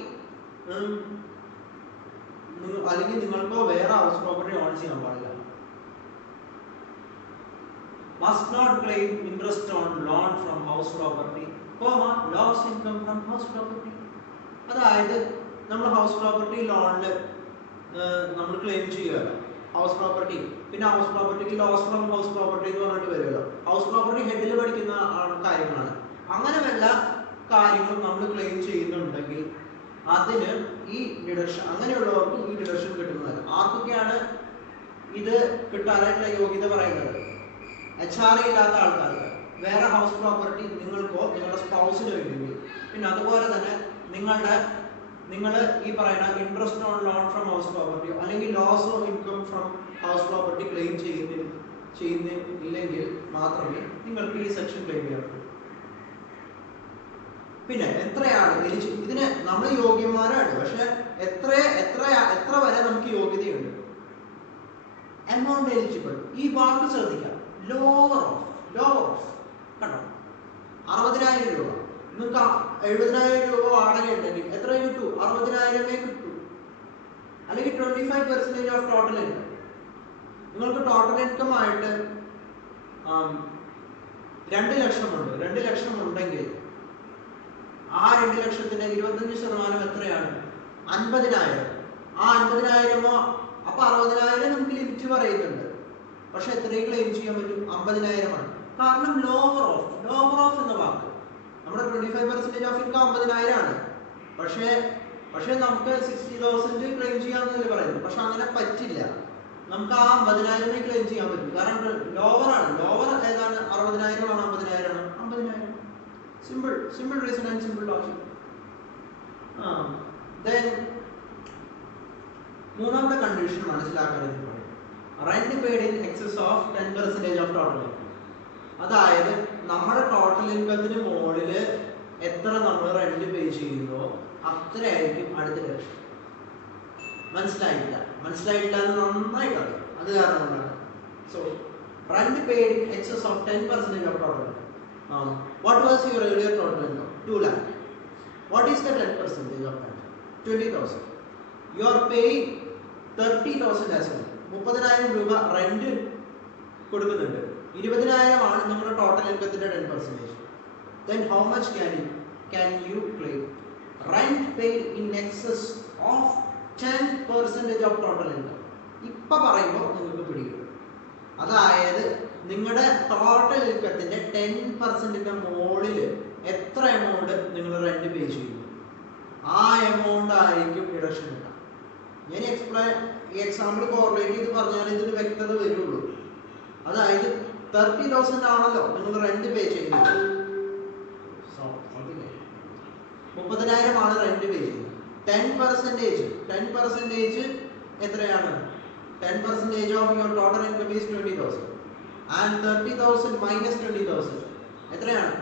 അല്ലെങ്കിൽ നിങ്ങൾക്കോ വേറെ ഹൗസ് പ്രോപ്പർട്ടി ഓൺ ചെയ്യാൻ പാടില്ല. must not claim interest on loan from house property, lost income from house property. അതായത് നമ്മൾ ഹൗസ് പ്രോപ്പർട്ടി ലോണിൽ നമ്മൾ ക്ലെയിം ചെയ്യുകയല്ല ഹൗസ് പ്രോപ്പർട്ടി, പിന്നെ ഹൗസ് പ്രോപ്പർട്ടിക്ക് ലോസ് ഫ്രം ഹൗസ് പ്രോപ്പർട്ടി എന്ന് പറഞ്ഞിട്ട് വരുമല്ലോ. ഹൗസ് പ്രോപ്പർട്ടി ഹെഡിൽ പഠിക്കുന്ന കാര്യങ്ങളാണ്. അങ്ങനെ വല്ല കാര്യങ്ങളും നമ്മൾ ക്ലെയിം ചെയ്യുന്നുണ്ടെങ്കിൽ അതിന് ഈ ഡിഡക്ഷൻ, അങ്ങനെയുള്ളവർക്ക് ഈ ഡിഡക്ഷൻ കിട്ടുന്നതല്ല. ആർക്കൊക്കെയാണ് ഇത് കിട്ടാനായിട്ടുള്ള യോഗ്യത പറയുന്നത്? HRA ഇല്ലാത്ത ആൾക്കാർക്ക്, വേറെ ഹൗസ് പ്രോപ്പർട്ടി നിങ്ങൾക്കോ നിങ്ങളുടെ സ്പൗസിനോ ഇല്ലെങ്കിൽ, പിന്നെ അതുപോലെ തന്നെ നിങ്ങൾ ഈ പറയുന്ന interest on loan from house പ്രോപ്പർട്ടിയോ അല്ലെങ്കിൽ loss of income from house property claim ചെയ്യുന്നില്ലെങ്കിൽ മാത്രമേ നിങ്ങൾക്ക് ഈ സെക്ഷൻ ക്ലെയിം ചെയ്യാൻ പറ്റൂ. പിന്നെ എത്രയാണ് ഇതിന് നമ്മൾ യോഗ്യന്മാരാണ്, പക്ഷെ എത്ര വരെ നമുക്ക് യോഗ്യതയുണ്ട്? എമൗണ്ട് എലിജിബിൾ, ഈ വാക്ക് ശ്രദ്ധിക്കാം. ലോവർ ഓഫ് കണ്ടോ, 60,000 രൂപ. നിങ്ങൾക്ക് 70,000 രൂപ വാടക ഉണ്ടെങ്കിൽ എത്ര കിട്ടൂ? 60,000 കിട്ടൂ. അല്ലെങ്കിൽ 25% ഓഫ് ടോട്ടൽ ഇൻകം. നിങ്ങൾക്ക് ടോട്ടൽ ഇൻകം ആയിട്ട് 2 ലക്ഷമുണ്ട്. 2 ലക്ഷം ഉണ്ടെങ്കിൽ ആ 2 ലക്ഷത്തിന്റെ 25% എത്രയാണ്? 50,000. ആ 50,000 അപ്പൊ 60,000 നമുക്ക് ലിമിറ്റ് പറയുന്നുണ്ട്. പക്ഷെ എത്രയും ക്ലെയിം ചെയ്യാൻ പറ്റും? 50,000 ആണ്. കാരണം ലോവർ ഓഫ് എന്ന വാക്ക് നമ്മുടെ 25% ഓഫ് ഇൻകം 50,000 ആണ്. പക്ഷേ നമുക്ക് 60,000 ക്ലെയിം ചെയ്യാമെന്നല്ലേ പറയുന്നത്. പക്ഷെ അങ്ങനെ പറ്റില്ല. നമുക്ക് ആ 50,000 ക്ലെയിം ചെയ്യാൻ പറ്റും. കാരണം ലോവർ ആണ്. ലോവർ ഏതാണ്? 60,000 ആണ് 50,000 ആണ്? 50,000. Simple reason and simple logic. Then മൂന്നാമത്തെ കണ്ടീഷൻ മനസ്സിലാക്കാൻ rent paid in excess of 10% of total income. അതായത് നമ്മുടെ ടോട്ടൽ ഇൻകത്തിന് മുകളിൽ എത്ര നമ്മൾ റെന്റ് പേ ചെയ്യുന്നോ അത്രയായിരിക്കും അടുത്ത ലക്ഷം. മനസ്സിലായില്ല എന്ന് നന്നായിട്ട് അറിയാം. അത് കാരണം കൊണ്ടാണ്. So rent paid in excess of 10% of total income. What was your earlier total income? 2 lakh. What is the 10% of that? 20,000. You are paying 30,000 as well. 30,000 രൂപ റെന്റ് കൊടുക്കുന്നുണ്ട്. 20,000 ആണ് നിങ്ങളുടെ total ഇൻകത്തിന്റെ 10%. Then how much can you claim? Rent paid in excess of 10% of total income. ഇപ്പൊ പറയുമ്പോൾ നിങ്ങൾക്ക് പിടിക്കും. അതായത് നിങ്ങളുടെ ടോട്ടൽ ഇൻകത്തിന്റെ 10%ന്റെ മുകളിൽ എത്ര എമൗണ്ട് നിങ്ങൾ റെന്റ് പേ ചെയ്യുന്നു ആ എമൗണ്ട് ആയിരിക്കും ഡിഡക്ഷൻ കിട്ടുക. ഞാൻ എക്സാമ്പിൾ കോറിലേറ്റ് ചെയ്ത് പറഞ്ഞാൽ ഇതിന് വ്യക്തത വരുള്ളൂ. അതായത് 30,000 ആണല്ലോ നിങ്ങൾ റെന്റ് പേ ചെയ്യുന്നത്. 30,000 ആണ് റെന്റ് പേ ചെയ്യുന്നത്. 10% എത്രയാണ്? 10% of your total income is 20,000. And 30,000 minus 20,000 എത്രയാണ്?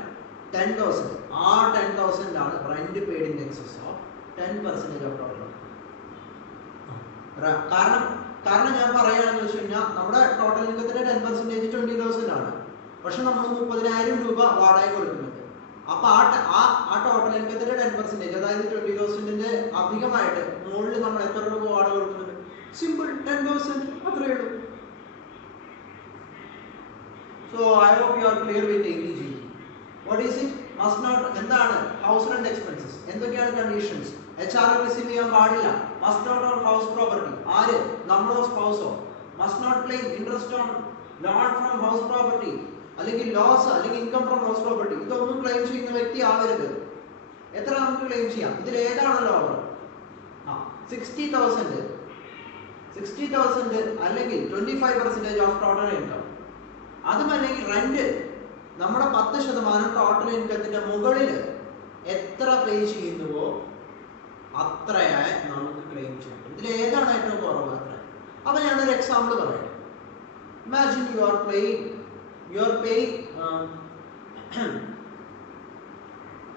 10,000. ആ 10,000 ആണ് rent paid in excess of 10% of total. കാരണം ഞാൻ പറയുകയാണെന്ന് വെച്ച് കഴിഞ്ഞാൽ നമ്മുടെ ടോട്ടൽ ഇൻകത്തിന്റെ 10% 20,000 ആണ്. പക്ഷെ നമ്മൾ 30,000 രൂപ വാടക കൊടുക്കുന്നുണ്ട്. അപ്പൊ ആ ടോട്ടൽ ഇൻകത്തിന്റെ 10%, അതായത് 20,000ന്റെ അധികമായിട്ട് മുകളിൽ നമ്മൾ എത്ര രൂപ വാടക കൊടുക്കുന്നുണ്ട്? സിമ്പിൾ 10,000, അത്രയേ ഉള്ളൂ. So I hope you are clear with ABG. What is it? Must not, എന്താണ് ഹൗസ് റെന്റ് എക്സ്പെൻസസ്? എന്തൊക്കെയാണ് കണ്ടീഷൻസ്? HRA റിസീവ് ചെയ്യാൻ പാടില്ല. Must not on house property. ആര്? നമ്മളോ സ്പൗസോ? Must not claim interest on loan from house property. അല്ലെങ്കിൽ ലോസ് അല്ലെങ്കിൽ ഇൻകം ഫ്രം ഹൗസ് പ്രോപ്പർട്ടി. ഇതൊന്നും ക്ലെയിം ചെയ്യുന്ന വ്യക്തി ആവരുത്. എത്ര നമുക്ക് ക്ലെയിം ചെയ്യാം? ഇതിൽ ഏതാണ് ലോവർ? 60,000 അല്ലെങ്കിൽ 25% ഓഫ് ടോട്ടൽ ഇൻകം. അതുമല്ലെങ്കിൽ റെന്റ് നമ്മുടെ 10% ടോട്ടൽ ഇൻകത്തിന്റെ മുകളിൽ എത്ര പേ ചെയ്യുന്നുവോ അത്രയായി നമുക്ക് ക്ലെയിം ചെയ്യാം. ഇതിൽ ഏതാണ് ഏറ്റവും കുറവ്? അത്ര. അപ്പൊ ഞാനൊരു എക്സാമ്പിൾ പറയട്ടെ. Imagine you are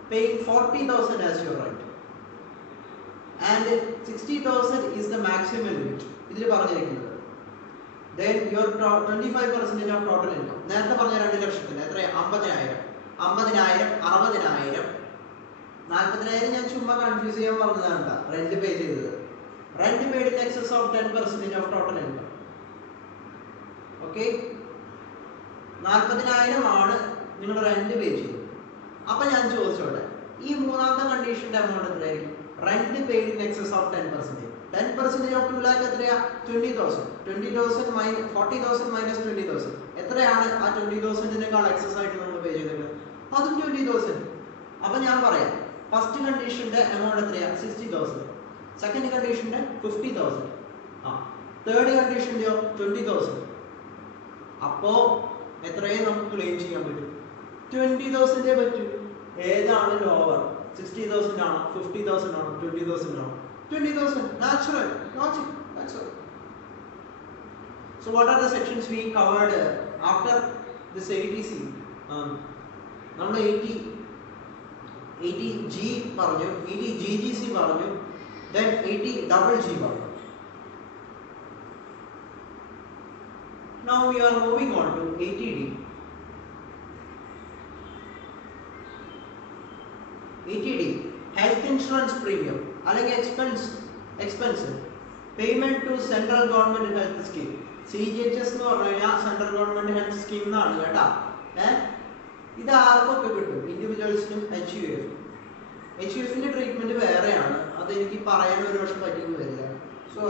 paying 40,000 as your rent and 60,000 is the maximum limit. ഇതിൽ പറഞ്ഞിരിക്കുന്നത്. Then your 25% of total income. നേരത്തെ പറഞ്ഞ 2 ലക്ഷത്തിന് എത്ര? 50,000, 60,000, 40,000 ഞാൻ ചുമ്മാ കൺഫ്യൂസ് ചെയ്യാൻ പറഞ്ഞതാണ്. റെന്റ് പേ ചെയ്തത്. Rent paid in excess of 10% of total income. Okay, 40,000 ആണ് നിങ്ങൾ റെന്റ് പേ ചെയ്തത്. അപ്പൊ ഞാൻ ചോദിച്ചോട്ടെ, ഈ മൂന്നാമത്തെ കണ്ടീഷന്റെ എമൗണ്ട് എത്രയായിരിക്കും? Rent paid in excess of 10%. 10% of 2 lakh എത്രയാ? 20,000. 20,000 മൈനസ് 40,000 മൈനസ് 20,000 എത്രയാണ്? ആ 20,000-നേക്കാൾ എക്സസ് ആയിട്ട് നമ്മൾ പേ ചെയ്തത്, അതും 20,000. അപ്പൊ ഞാൻ പറയാം, ഫസ്റ്റ് കണ്ടീഷന്റെ എമൗണ്ട് എത്രയാ? 60,000. സെക്കൻഡ് കണ്ടീഷന്റെ 50,000. തേർഡ് കണ്ടീഷന്റെയോ 20,000. അപ്പോ എത്രയും നമുക്ക് ക്ലെയിം ചെയ്യാൻ പറ്റും? 20,000 പറ്റൂ. ഏതാണ് ലോവർ? 60,000 ആണോ, 50,000 ആണോ, 20,000 ആണോ? 20,000. Natural logic. That's all. So what are the sections we covered after this 80C? നമ്മൾ 80G പറഞ്ഞു, 80GGC പറഞ്ഞു, then 80GG പറഞ്ഞു. Now we are moving on to 80D. 80D health insurance premium അല്ലെങ്കിൽ expense payment to central government health scheme. CGHS എന്ന് പറഞ്ഞു കഴിഞ്ഞാൽ സെൻട്രൽ ഗവൺമെന്റ് ഹെൽത്ത് സ്കീം എന്നാണ് കേട്ടാ. ഇത് ആർക്കൊക്കെ കിട്ടും? ഇൻഡിവിജ്വൽസിനും HUF-ന്റെ ട്രീറ്റ്മെന്റ് വേറെയാണ്, അത് എനിക്ക് പറയാൻ ഒരു വർഷം പറ്റിയെന്ന് വരില്ല. So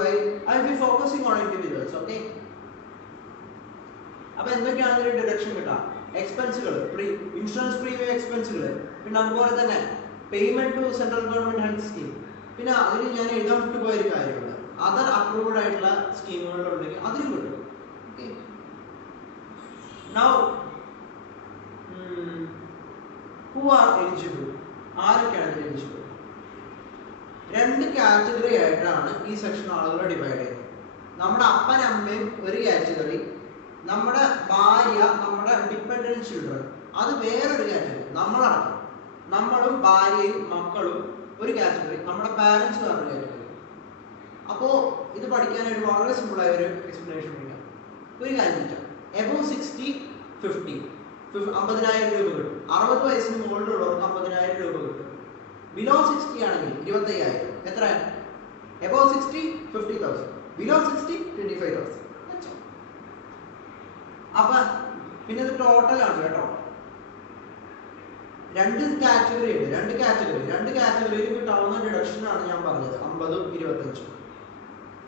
I B focusing on individuals. Okay, അപ്പൊ എന്തൊക്കെയാണ് ഇതിന്റെ ഡിഡക്ഷൻ കിട്ടുക? എക്സ്പെൻസുകൾ, ഇൻഷുറൻസ് പ്രീമിയം എക്സ്പെൻസുകൾ, പിന്നെ അതുപോലെ തന്നെ payment to central government health scheme. പിന്നെ അതിൽ ഞാൻ എഴുതാൻ വിട്ടുപോയ ഒരു കാര്യമുണ്ട്, അതർ അപ്രൂവ്ഡ് ആയിട്ടുള്ള സ്കീമുകളുണ്ടെങ്കിൽ അതിന് കിട്ടും. Okay, now who are eligible? ആരൊക്കെയാണ് ഇതിൽ എലിജിബിൾ? രണ്ട് കാറ്റഗറി ആയിട്ടാണ് ഈ സെക്ഷൻ ആളുകളെ ഡിവൈഡ് ചെയ്യുന്നത്. നമ്മുടെ അപ്പൻ അമ്മയും ഒരു കാറ്റഗറി, നമ്മുടെ ഭാര്യ, നമ്മുടെ ഡിപ്പെൻഡന്റ് ചിൽഡ്രൻ അത് വേറൊരു കാറ്റഗറി. നമ്മളടക്കം നമ്മളും ഭാര്യയും മക്കളും ഒരു കാറ്റഗറി, നമ്മുടെ പാരന്റ്സ് വേറൊരു കാറ്റഗറി. അപ്പോൾ ഇത് പഠിക്കാനായിട്ട് വളരെ സിമ്പിളായ ഒരു എക്സ്പ്ലനേഷൻ പഠിക്കാം. ഒരു കാര്യം വെച്ചാൽ എബോവ് 60 50 50,000 രൂപ കിട്ടും. 60 വയസ്സിന് മുകളിലുള്ളവർക്ക് 50,000 രൂപ കിട്ടും. ബിലോ 60 ആണെങ്കിൽ 25,000. എത്ര? Above 60 50,000, below 60 25,000. അപ്പൊ പിന്നെ ഇത് ടോട്ടൽ ആണ് കേട്ടോ. രണ്ട് കാറ്റഗറി ഉണ്ട്, രണ്ട് കാറ്റഗറിയിൽ കിട്ടാവുന്ന ഡിഡക്ഷൻ ആണ് ഞാൻ പറഞ്ഞത്, 50 25.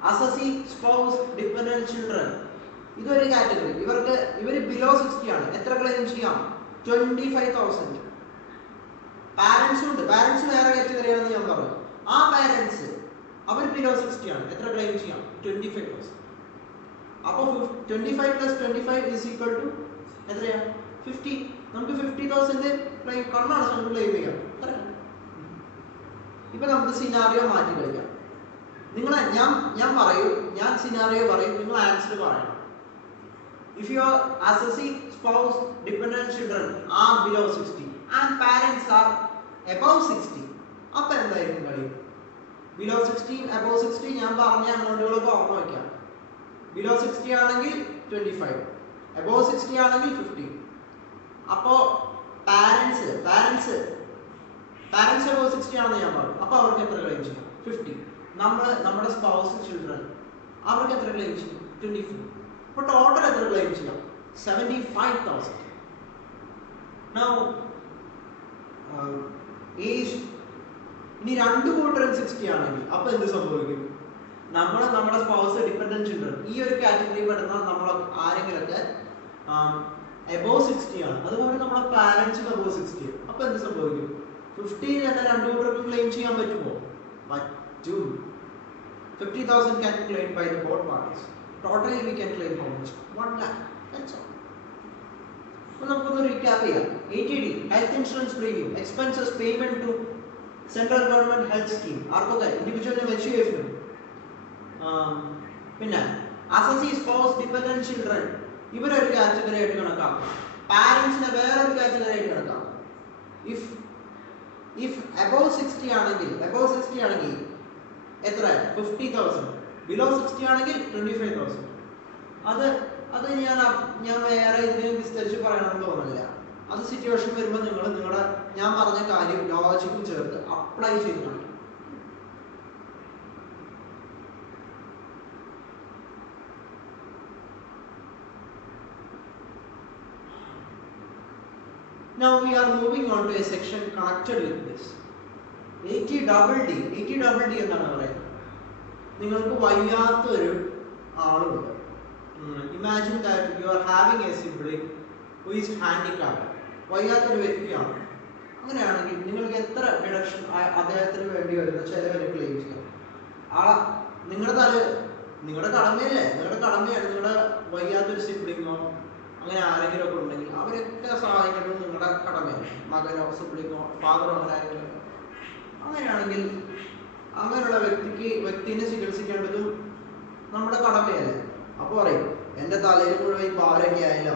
അസസി, സ്പൗസ്, ഡിപെൻഡന്റ് ചിൽഡ്രൻ ഇതൊരു കാറ്റഗറി. ഇവര് ബിലോ 60 ആണ്. എത്ര ക്ലെയിം ചെയ്യാം? 25,000. പാരന്റ്സും ഉണ്ട്, പാരന്റ്സ് വേറെ കാറ്റഗറി ആണെന്ന് ഞാൻ പറഞ്ഞു. ആ പാരന്റ്സ് അവർ ബിലോ 60 ആണ്. എത്ര ക്ലെയിം ചെയ്യാം? 25,000. അപ്പോൾ 25 + 25 is equal to എത്രയാ? 50. നമുക്ക് 50,000 ക്ലെയിം കണ്ണാണ് നമുക്ക് ക്ലെയിം ചെയ്യാം. ഇപ്പൊ നമുക്ക് സിനാറിയോ മാറ്റി കളിക്കാം. ഞാൻ സിനാറിയോ പറയും, നിങ്ങൾ ആൻസർ പറയണം. If your assessee, spouse, dependent children are below 60 and parents are above 60, അപ്പോൾ എന്തായിരിക്കും കളി? ബിലോ 60 above 60 ഞാൻ പറഞ്ഞ അമൗണ്ടുകളൊക്കെ ഓർമ്മ വയ്ക്കാം. ബിലോ 60 ആണെങ്കിൽ 25, above 60 ആണെങ്കിൽ 50. അപ്പോൾ പാരന്റ്സ് above 60 ആണെന്ന് ഞാൻ പറഞ്ഞു. അപ്പോൾ അവർക്ക് എത്ര ക്ലെയിം ചെയ്യും? 50. നമ്മുടെ സ്പൗസ്, ചിൽഡ്രൻ അവർക്ക് എത്ര ക്ലെയിം ചെയ്യും? 24. അപ്പോൾ ടോട്ടൽ എത്ര ക്ലെയിം ചെയ്യാം? 75,000. Now ഏജ് ഇനി രണ്ട് കൂട്ടരും 60 ആണെങ്കിൽ അപ്പോൾ എന്ത് സംഭവിക്കും? നമ്മുടെ സ്പൗസ്, ഡിപെൻഡന്റ് ചിൽഡ്രൻ ഈ ഒരു കാറ്റഗറി പെടുന്ന നമ്മൾ ആരെങ്കിലൊക്കെ എബോവ് 60 ആണ്. അതുപോലെ നമ്മുടെ പാരന്റ്സും എബോവ് 60. അപ്പോൾ എന്ത് സംഭവിക്കും? 50 തന്നെ രണ്ട് കൂട്ടർക്കും ക്ലെയിം ചെയ്യാൻ പറ്റുമോ? പറ്റും. 50,000 can be claimed by the both parties. Totally we can claim how much? 1 lakh. That's all. അപ്പോൾ നമുക്കൊന്ന് റീക്യാപ്പ് ചെയ്യാം. 80D health insurance premium expenses payment to central government health scheme ആർക്കൊക്കെ? ഇൻഡിവിജ്വലിനും HUF-നും. പിന്നെ അസസി, സ്പൗസ്, ഡിപെൻഡന്റ് ചിൽഡ്രൻ ഇവരൊരു കാറ്റഗറി ആയിട്ട് കണക്കാക്കും. പാരന്റ്സിനെ വേറൊരു കാറ്റഗറി ആയിട്ട് കണക്കാക്കും. ഇഫ് above 60 ആണെങ്കിൽ എത്ര? 50,000. ബിലോ 60 ആണെങ്കിൽ 25,000. അത് ഞാൻ വേറെ ഇതിനെ വിസ്തരിച്ച് പറയണമെന്ന് തോന്നുന്നില്ല. അത് സിറ്റുവേഷൻ വരുമ്പോൾ നിങ്ങളുടെ ഞാൻ പറഞ്ഞ കാര്യം ലോജിക്കും ചേർത്ത് അപ്ലൈ ചെയ്ത് കാണിക്കും. Now we are moving on to a section connected with this. 80DD. 80DD എന്നാണ് പറയുന്നത്. നിങ്ങൾക്ക് വയ്യാത്തൊരു ആളുണ്ട്. Imagine that you are having a sibling who is handicapped. വയ്യാത്തൊരു വ്യക്തിയാണ്. അങ്ങനെയാണെങ്കിൽ നിങ്ങൾക്ക് എത്ര ഡിഡക്ഷൻ അദ്ദേഹത്തിന് വേണ്ടി വരുന്ന ചിലവരെ ക്ലെയിം ചെയ്യാം? നിങ്ങളുടെ കടമയല്ലേ? നിങ്ങളുടെ കടമയാണ്. നിങ്ങളുടെ വയ്യാത്തൊരു സിബ്ലിങ്ങോ അങ്ങനെ ആരെങ്കിലും ഒക്കെ ഉണ്ടെങ്കിൽ അവരൊക്കെ സഹായിക്കേണ്ടത് നിങ്ങളുടെ കടമയാണ്. മകനോ സിബ്ലിങ്ങോ ഫാദറോ അങ്ങനെ ആരെങ്കിലും. അങ്ങനെയാണെങ്കിൽ അങ്ങനെയുള്ള വ്യക്തിനെ ചികിത്സിക്കേണ്ടതും നമ്മുടെ കടമയല്ലേ? അപ്പോൾ പറയും എൻ്റെ തലയിൽ മുഴുവൻ ഈ ഭാരമൊക്കെ ആയല്ലോ,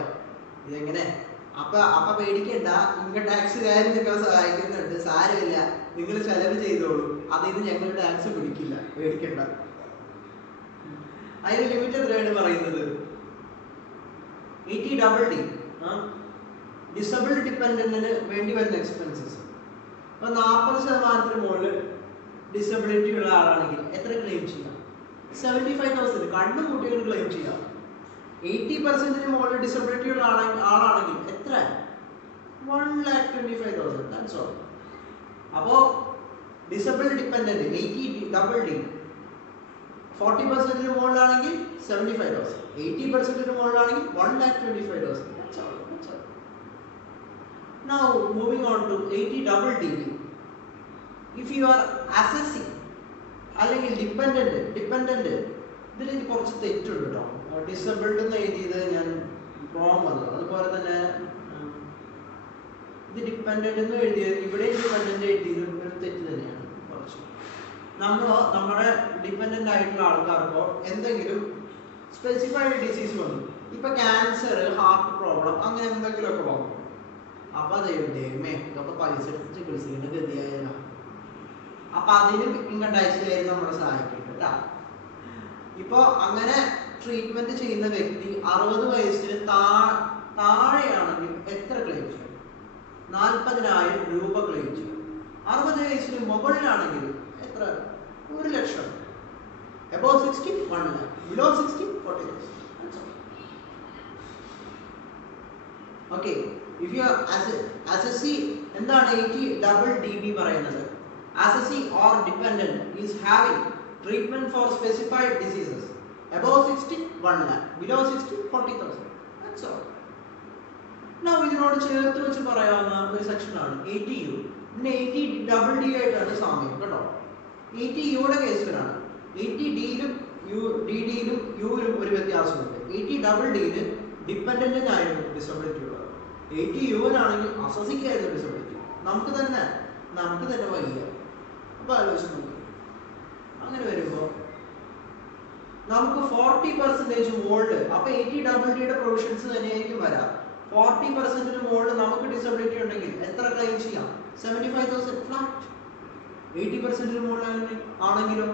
ഇതെങ്ങനെ? അപ്പൊ പേടിക്കണ്ട, ഇൻകം ടാക്സുകാരും നിങ്ങളെ സഹായിക്കുന്നുണ്ട്, സാരമില്ല, നിങ്ങൾ ചെലവ് ചെയ്തോളൂ, അതിന് ഞങ്ങൾ ടാക്സ് പിടിക്കില്ല, പേടിക്കണ്ട. അതിന് ലിമിറ്റ് എത്രയാണ് പറയുന്നത്? 80DD. ഡിസബിൾഡ് ഡിപ്പെൻഡന്റിന് വേണ്ടി വരുന്ന എക്സ്പെൻസസ്. അപ്പൊ 40% മുകളിൽ ഡിസബിലിറ്റി ഉള്ള ആളാണെങ്കിൽ എത്ര ക്ലെയിം ചെയ്യാം? 75,000. കണ്ണു കുട്ടികൾ ക്ലെയിം ചെയ്യാം. 80% മുകളിൽ ഡിസബിലിറ്റി ഉള്ള ആളാണെങ്കിൽ എത്ര? 1,25,000. That's all. അപ്പോൾ ഡിസബിൾഡ് ഡിപ്പെൻഡന്റ് 80DD 40% മുകളിലാണെങ്കിൽ 75,000. 80% മുകളിലാണെങ്കിൽ 1,25,000. That's all. Now moving on to 80DD. If you are assessing അല്ലെങ്കിൽ ഡിപ്പെൻഡന്റ് ഇതിൽ എനിക്ക് കുറച്ച് തെറ്റുണ്ട് കേട്ടോ. ഡിസബിൾഡ് എന്ന് എഴുതിയത് ഞാൻ റോങ് വന്നു. അതുപോലെ തന്നെ ഇത് ഡിപ്പെൻഡന്റ് എന്ന് എഴുതിയത് ഇവിടെ ഡിപ്പെൻഡന്റ് എഴുതിയത് ഒരു തെറ്റ് തന്നെയാണ് കുറച്ച്. നമ്മുടെ ഡിപ്പെൻഡന്റ് ആയിട്ടുള്ള ആൾക്കാർക്കോ എന്തെങ്കിലും സ്പെസിഫൈഡ് ഡിസീസ് വന്നു, ഇപ്പൊ ക്യാൻസർ, ഹാർട്ട് പ്രോബ്ലം, അങ്ങനെ എന്തെങ്കിലുമൊക്കെ വന്നു, അപ്പൊ ദൈവമേ ഇതൊക്കെ പൈസ എടുത്ത് ചികിത്സിക്കേണ്ട ഗതിയായല്ലോ. അപ്പൊ അതിന് ഇൻകം ടാക്സുകാർ നമ്മളെ സഹായിക്കുന്നുണ്ട് കേട്ടോ. ഇപ്പൊ അങ്ങനെ ട്രീറ്റ്മെന്റ് ചെയ്യുന്ന വ്യക്തി 60 വയസ്സിന് താഴെയാണെങ്കിൽ എത്ര ക്ലെയിം ചെയ്യും? 40,000 രൂപ ക്ലെയിം ചെയ്യും. 60 വയസ്സിന് മുകളിലാണെങ്കിൽ എത്ര? 1,00,000. Above 60, 1 lakh. Below 60, 40,000. That's all. Okay. If you are assessee, എന്താണ് 80DD പറയുന്നത്? Assessee or dependent is having treatment for specified diseases. Above 60, 1 lakh. Below 60, 40,000. That's all. Now ഇതിനോട് ചേർത്ത് വെച്ച് പറയാവുന്ന ഒരു സെക്ഷനാണ് 80U. ഇതിന് 80DD ആയിട്ടാണ് സാമ്യം കേട്ടോ. 80Uയുടെ കേസിലാണ് 80Dയിലും DDയിലും യുവിലും ഒരു വ്യത്യാസമുണ്ട്. 80DD ഡിപ്പെൻഡന്റിനായിരുന്നു ഡിസബിലിറ്റി ഉള്ളത്. 80Uവിനാണെങ്കിൽ അസസിക്കായിരുന്നു ഡിസബിലിറ്റി. നമുക്ക് തന്നെ വയ്യ. അപ്പൊ ആലോചിച്ച് നോക്കി. അങ്ങനെ വരുമ്പോ നമുക്ക് 40% മുകളിൽ, അപ്പൊ 80DDയുടെ പ്രൊവിഷൻസ് തന്നെയായിരിക്കും വരാം. 40% മുകളിൽ നമുക്ക് ഡിസബിലിറ്റി ഉണ്ടെങ്കിൽ എത്ര ക്ലെയിം ചെയ്യാം? 75,000 ഫ്ലാറ്റ്. 80% മുകളിൽ ആണെങ്കിലോ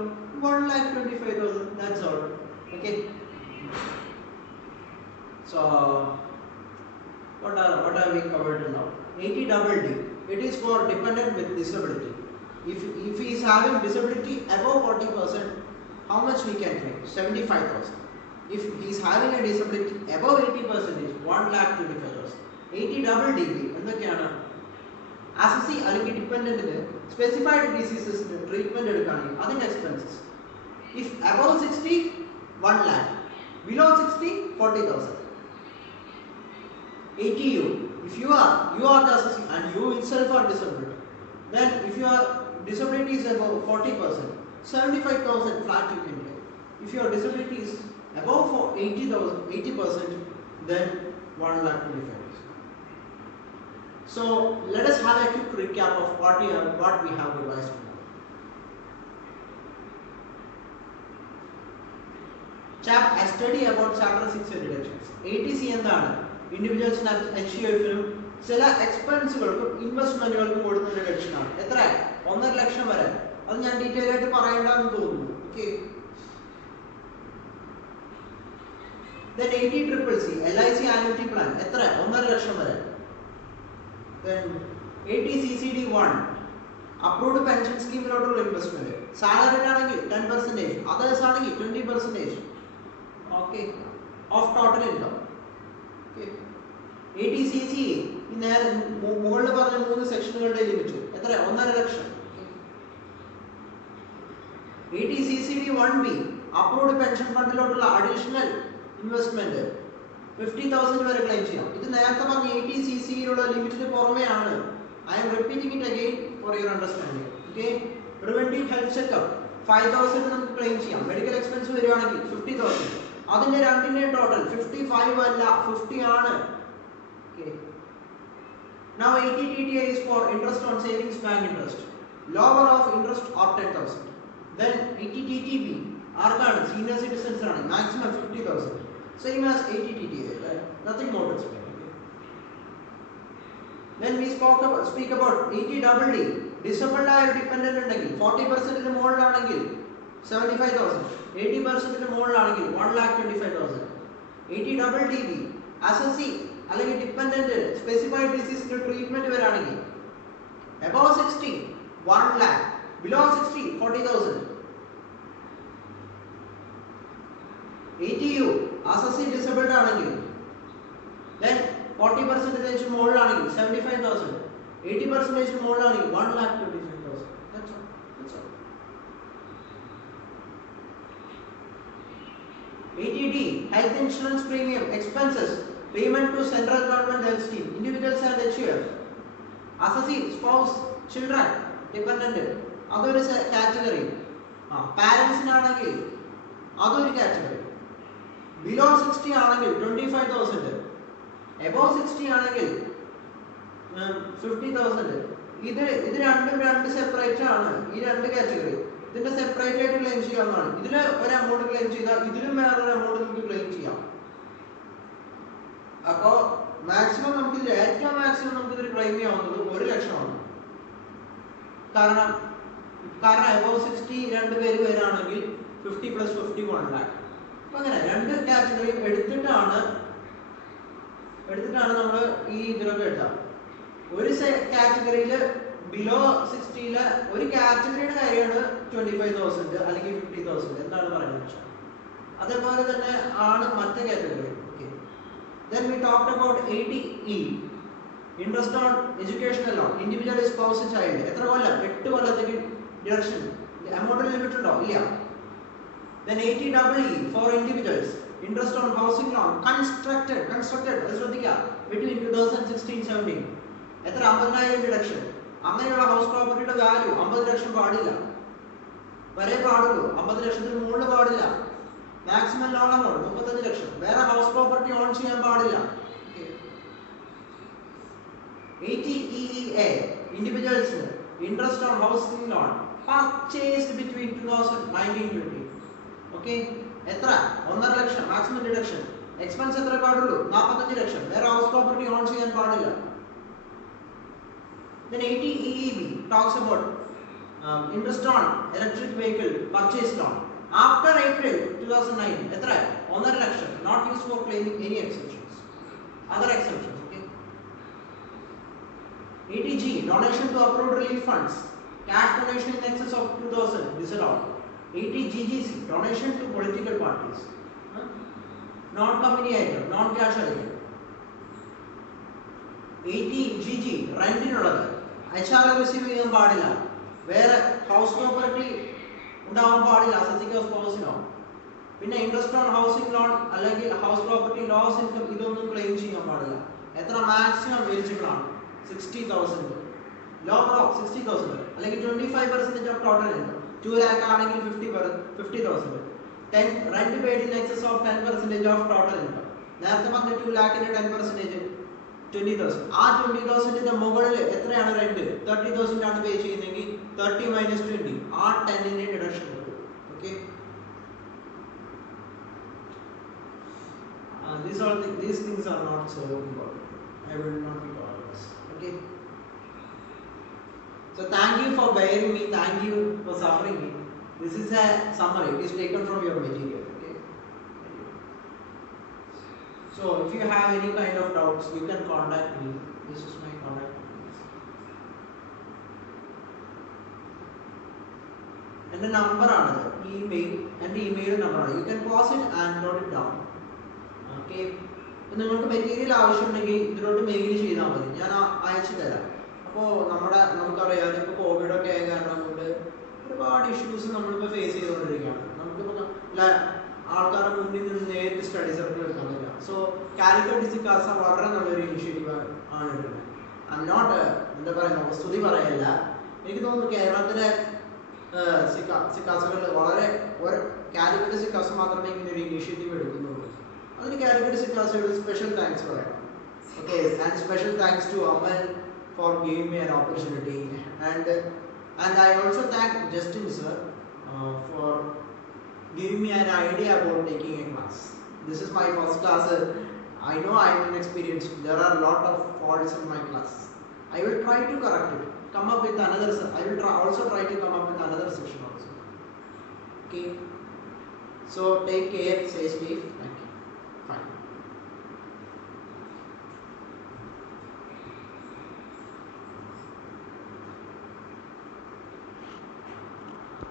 1,25,000. That's all. Okay. So what are we covered now? 80DD. It is for dependent with disability. If he is having disability above 40%, how much we can claim? 75,000. If he is having a disability above 80%, 1,25,000. 80DD എന്തൊക്കെയാണ്? അസസി അല്ലെങ്കിൽ ഡിപ്പെൻഡന്റിന് സ്പെസിഫൈഡ് ഡിസീസസിന് ട്രീറ്റ്മെന്റ് എടുക്കുകയാണെങ്കിൽ അതിന്റെ expenses. If above 60, 1 lakh. Below 60, 40,000. 80U. If you are the assessee and you itself are disabled, then if your disability is above 40%, 75,000 flat you can get. If your disability is above 80%, then 1,25,000. So let us have a quick recap of what we have revised now. A study about chapter 6 deductions. 80C എന്താണ്? ഇൻഡിവിജ്വൽസിന് HUF-നും ചില എക്സ്പെൻസുകൾക്കും ഇൻവെസ്റ്റ്മെന്റുകൾക്കും കൊടുക്കുന്ന ഡിഡക്ഷൻ ആണ്. എത്ര? 1.5 ലക്ഷം വരെ. അത് ഞാൻ ഡീറ്റെയിൽ ആയിട്ട് പറയേണ്ടെന്ന് തോന്നുന്നു. Okay. Then 80CCC LIC annuity plan എത്ര? 1.5 ലക്ഷം വരെ. Then 80CCD1 approved pension സ്കീമിലോട്ടുള്ള ഇൻവെസ്റ്റ്മെന്റ്. സാലറി ആണെങ്കിൽ 10%, അതേഴ്സ് ആണെങ്കിൽ 20%. Okay, of total income. Okay. ATCC നേരെ മുകളിൽ പറഞ്ഞ 3 സെക്ഷനുകളുടെ ലിമിറ്റ് എത്ര? 1.5 lakh. ATCCD 1B approved pension ഫണ്ടിലോട്ടുള്ള അഡീഷണൽ ഇൻവെസ്റ്റ്മെന്റ് 50,000 വരെ ക്ലെയിം ചെയ്യാം. ഇത് നേരത്തെ പറഞ്ഞ ATCCയിലുള്ള ലിമിറ്റിന് പുറമെയാണ്. I am repeating it again for your understanding. Okay, preventive health checkup 5,000 നമുക്ക് ക്ലെയിം ചെയ്യാം. മെഡിക്കൽ എക്സ്പെൻസ് വരികയാണെങ്കിൽ 50,000. അതിന്റെ രണ്ടിന്റെ ടോട്ടൽ 55 അല്ല 50 ആണ്. Okay, now ATTTI is for interest on savings bank interest, lower of interest of 10,000. then ATTTB ആർക്കാണ്? സീനിയർ സിറ്റിസൺസ് ആണ്. Maximum 50,000, same as ATTTI, nothing more to explain. Then we speak about ATDD, disabled ആയ ഡിപെൻഡന്റ് ഉണ്ടെങ്കിൽ 40% ന് മുകളിലാണെങ്കിൽ 75,000, 80% ന് മുകളിലാണെങ്കിൽ 1,25,000. ATDDB അസസി അല്ലെങ്കിൽ ഡിപെൻഡന്റ് സ്പെസിഫൈഡ് ഡിസീസിന്റെ ട്രീറ്റ്മെന്റ് വരാണെങ്കിൽ above 60 1 lakh, below 60 40,000. ATU assessee disabled ആണെങ്കിൽ then 40% മുകളിലാണെങ്കിൽ 75,000, 80% മുകളിലാണെങ്കിൽ 1,25,000. That's all. ATD health insurance premium expenses payment to central government health scheme, individuals and HUF. Assessee, spouse, children, dependent, അതൊരു കാറ്റഗറി. പാരന്റ്സിനാണെങ്കിൽ അതൊരു കാറ്റഗറി. ബിലോ 60 ആണെങ്കിൽ 25,000, എബോവ് 60 ആണെങ്കിൽ 50,000. ഇത് രണ്ട് സെപ്പറേറ്റ് ആണ്. ഈ രണ്ട് കാറ്റഗറി ഇതിന്റെ സെപ്പറേറ്റ് ആയിട്ട് ക്ലെയിം ചെയ്യാവുന്നതാണ്. ഇതിൽ ഒരു എമൗണ്ട് ക്ലെയിം ചെയ്താൽ ഇതിലും വേറൊരു എമൗണ്ട് നമുക്ക് ക്ലെയിം ചെയ്യാം. അപ്പോൾ മാക്സിമം നമുക്കിതിൽ ഏറ്റവും മാക്സിമം നമുക്കിതിൽ ക്ലെയിം ചെയ്യാവുന്നത് 1 ലക്ഷമാണ്. കാരണം എബോവ് 60 രണ്ട് പേര് വരാണെങ്കിൽ 50 + 50 1 lakh. അപ്പൊ അങ്ങനെ രണ്ട് കാറ്റഗറിയും എടുത്തിട്ടാണ് നമ്മൾ ഈ ഇതിലൊക്കെ എടുത്താൽ ഒരു കാറ്റഗറിയിൽ ബിലോ 60 ഒരു കാറ്റഗറിയുടെ കാര്യമാണ് 25,000 അല്ലെങ്കിൽ 50,000 എന്താണ് പറയുന്നത് വെച്ചാൽ അതേപോലെ തന്നെ ആണ് മറ്റേ category. Okay, then we talked about ATE, interest on educational loan, individual spouse child. എത്ര കൊല്ലം? 8 കൊല്ലത്തേക്ക് ഡ്യൂറേഷൻ. എമൗണ്ട് ലിമിറ്റ് ഉണ്ടോ? ഇല്ല. then ATEE for individuals, interest on housing loan constructed അത് ശ്രദ്ധിക്കുക, between 2016-17 എത്ര? 50,000 ഡിഡക്ഷൻ. അങ്ങനെയുള്ള ഹൗസ് പ്രോപ്പർട്ടിയുടെ വാല്യൂ 50 ലക്ഷം പാടില്ല, വരെ പാടുള്ളൂ. 50 ലക്ഷത്തിന് മുകളിൽ പാടില്ല. Maximum loan amount 35 lakh. വേറെ ഹൗസ് പ്രോപ്പർട്ടി ഓൺ ചെയ്യാൻ പാടില്ല. ATEEA ഇൻഡിവിജ്വൽസിന് interest on housing loan purchased between 2019-20. Okay, എത്ര? 1.5 ലക്ഷം മാക്സിമം ഡിഡക്ഷൻ. എക്സ്പെൻസ് എത്ര പാടുള്ളൂ? 45 ലക്ഷം. വേറെ ഹൗസ് പ്രോപ്പർട്ടി ഓൺ ചെയ്യാൻ പാടില്ല. Then ATEEB talks about interest on electric vehicle purchase loan after April 2009 എത്ര? 1.5 ലക്ഷം. not used for claiming any exceptions, other exceptions. Okay, ATG donation to approved relief funds, cash donation in excess of 2,000 disallowed. ATGGC donation to political parties, non company item, non cash item. ATGG റെന്റിനുള്ളത് HRA receive ചെയ്യാൻ പാടില്ല. വേറെ ഹൗസ് പ്രോപ്പർട്ടി ഉണ്ടാവാൻ പാടില്ല അസസിക്കോ സ്പൗസിനോ. പിന്നെ ഇൻട്രസ്റ്റ് ഓൺ ഹൗസിംഗ് ലോൺ അല്ലെങ്കിൽ ഹൗസ് പ്രോപ്പർട്ടി ലോസ് ഇൻകം ഇതൊന്നും ക്ലെയിം ചെയ്യാൻ പാടില്ല. എത്ര? മാക്സിമം എലിജിബിൾ ആണ് 60,000, ലോവർ ഓഫ് 60,000 അല്ലെങ്കിൽ 25% ഓഫ് ടോട്ടൽ ഇൻകം. 2 lakh ആണെങ്കിൽ 50,000. Rent paid in excess of 10% of total income. നേരത്തെ പറഞ്ഞ 2 lakhന്റെ 10% 20,000. ആ 20,000ന്റെ മുകളിൽ എത്രയാണ് റെന്റ്? 30,000 ആണ് പേ ചെയ്യുന്നതെങ്കിൽ 30 - 20 ആ 10ന്റെ ഡിഡക്ഷൻ കിട്ടും. Okay, these things are not so important. I will not be bothered this. Okay, so thank you for bearing me, thank you for suffering me. This is a summary, it is taken from your material. So if you have any kind of doubts, you can contact me. This is my contact details. And the number another email and the email number. You can pause it and note it down. Okay. അപ്പോൾ നിങ്ങൾക്ക് മെറ്റീരിയൽ ആവശ്യമുണ്ടെങ്കിൽ ഇതിലോട്ട് മെയിൽ ചെയ്താൽ മതി, ഞാൻ അയച്ചു തരാം. അപ്പോൾ നമുക്കറിയാം ഇപ്പോൾ കോവിഡൊക്കെ ആയ കാരണം കൊണ്ട് ഒരുപാട് ഇഷ്യൂസ് നമ്മളിപ്പോൾ ഫേസ് ചെയ്തുകൊണ്ടിരിക്കുകയാണ്. നമുക്കിപ്പോൾ ആൾക്കാരുടെ മുന്നിൽ നിന്ന് നേരിട്ട് സ്റ്റഡി സർക്കിൾ എടുക്കാൻ പറ്റില്ല. സോ കാലിക്കറ്റ് ഇസിക്കാസ വളരെ നല്ലൊരു ഇനിഷ്യേറ്റീവ് ആണ് എടുക്കുന്നത്. ഐ എം നോട്ട് എന്താ പറയുക സ്തുതി പറയല്ല, എനിക്ക് തോന്നുന്നു കേരളത്തിലെ സിക്കാസുകൾ വളരെ കാലിക്കറ്റ് സിക്കാസ് മാത്രമേ ഇങ്ങനെ ഒരു ഇനീഷ്യേറ്റീവ് എടുക്കുന്നുള്ളൂ. അതിന് കാലിക്കറ്റ് സിക്കാസുകൾ സ്പെഷ്യൽ താങ്ക്സ് പറയണം. Okay, and special thanks to Amal for giving me an opportunity, and I also thank Justin sir for giving me an idea about taking a class. This is my first class. I know I am inexperienced. There are a lot of faults in my class. I will try to correct it. Come up with another. I will also try to come up with another session also. Okay. So take care. Stay safe. Thank you.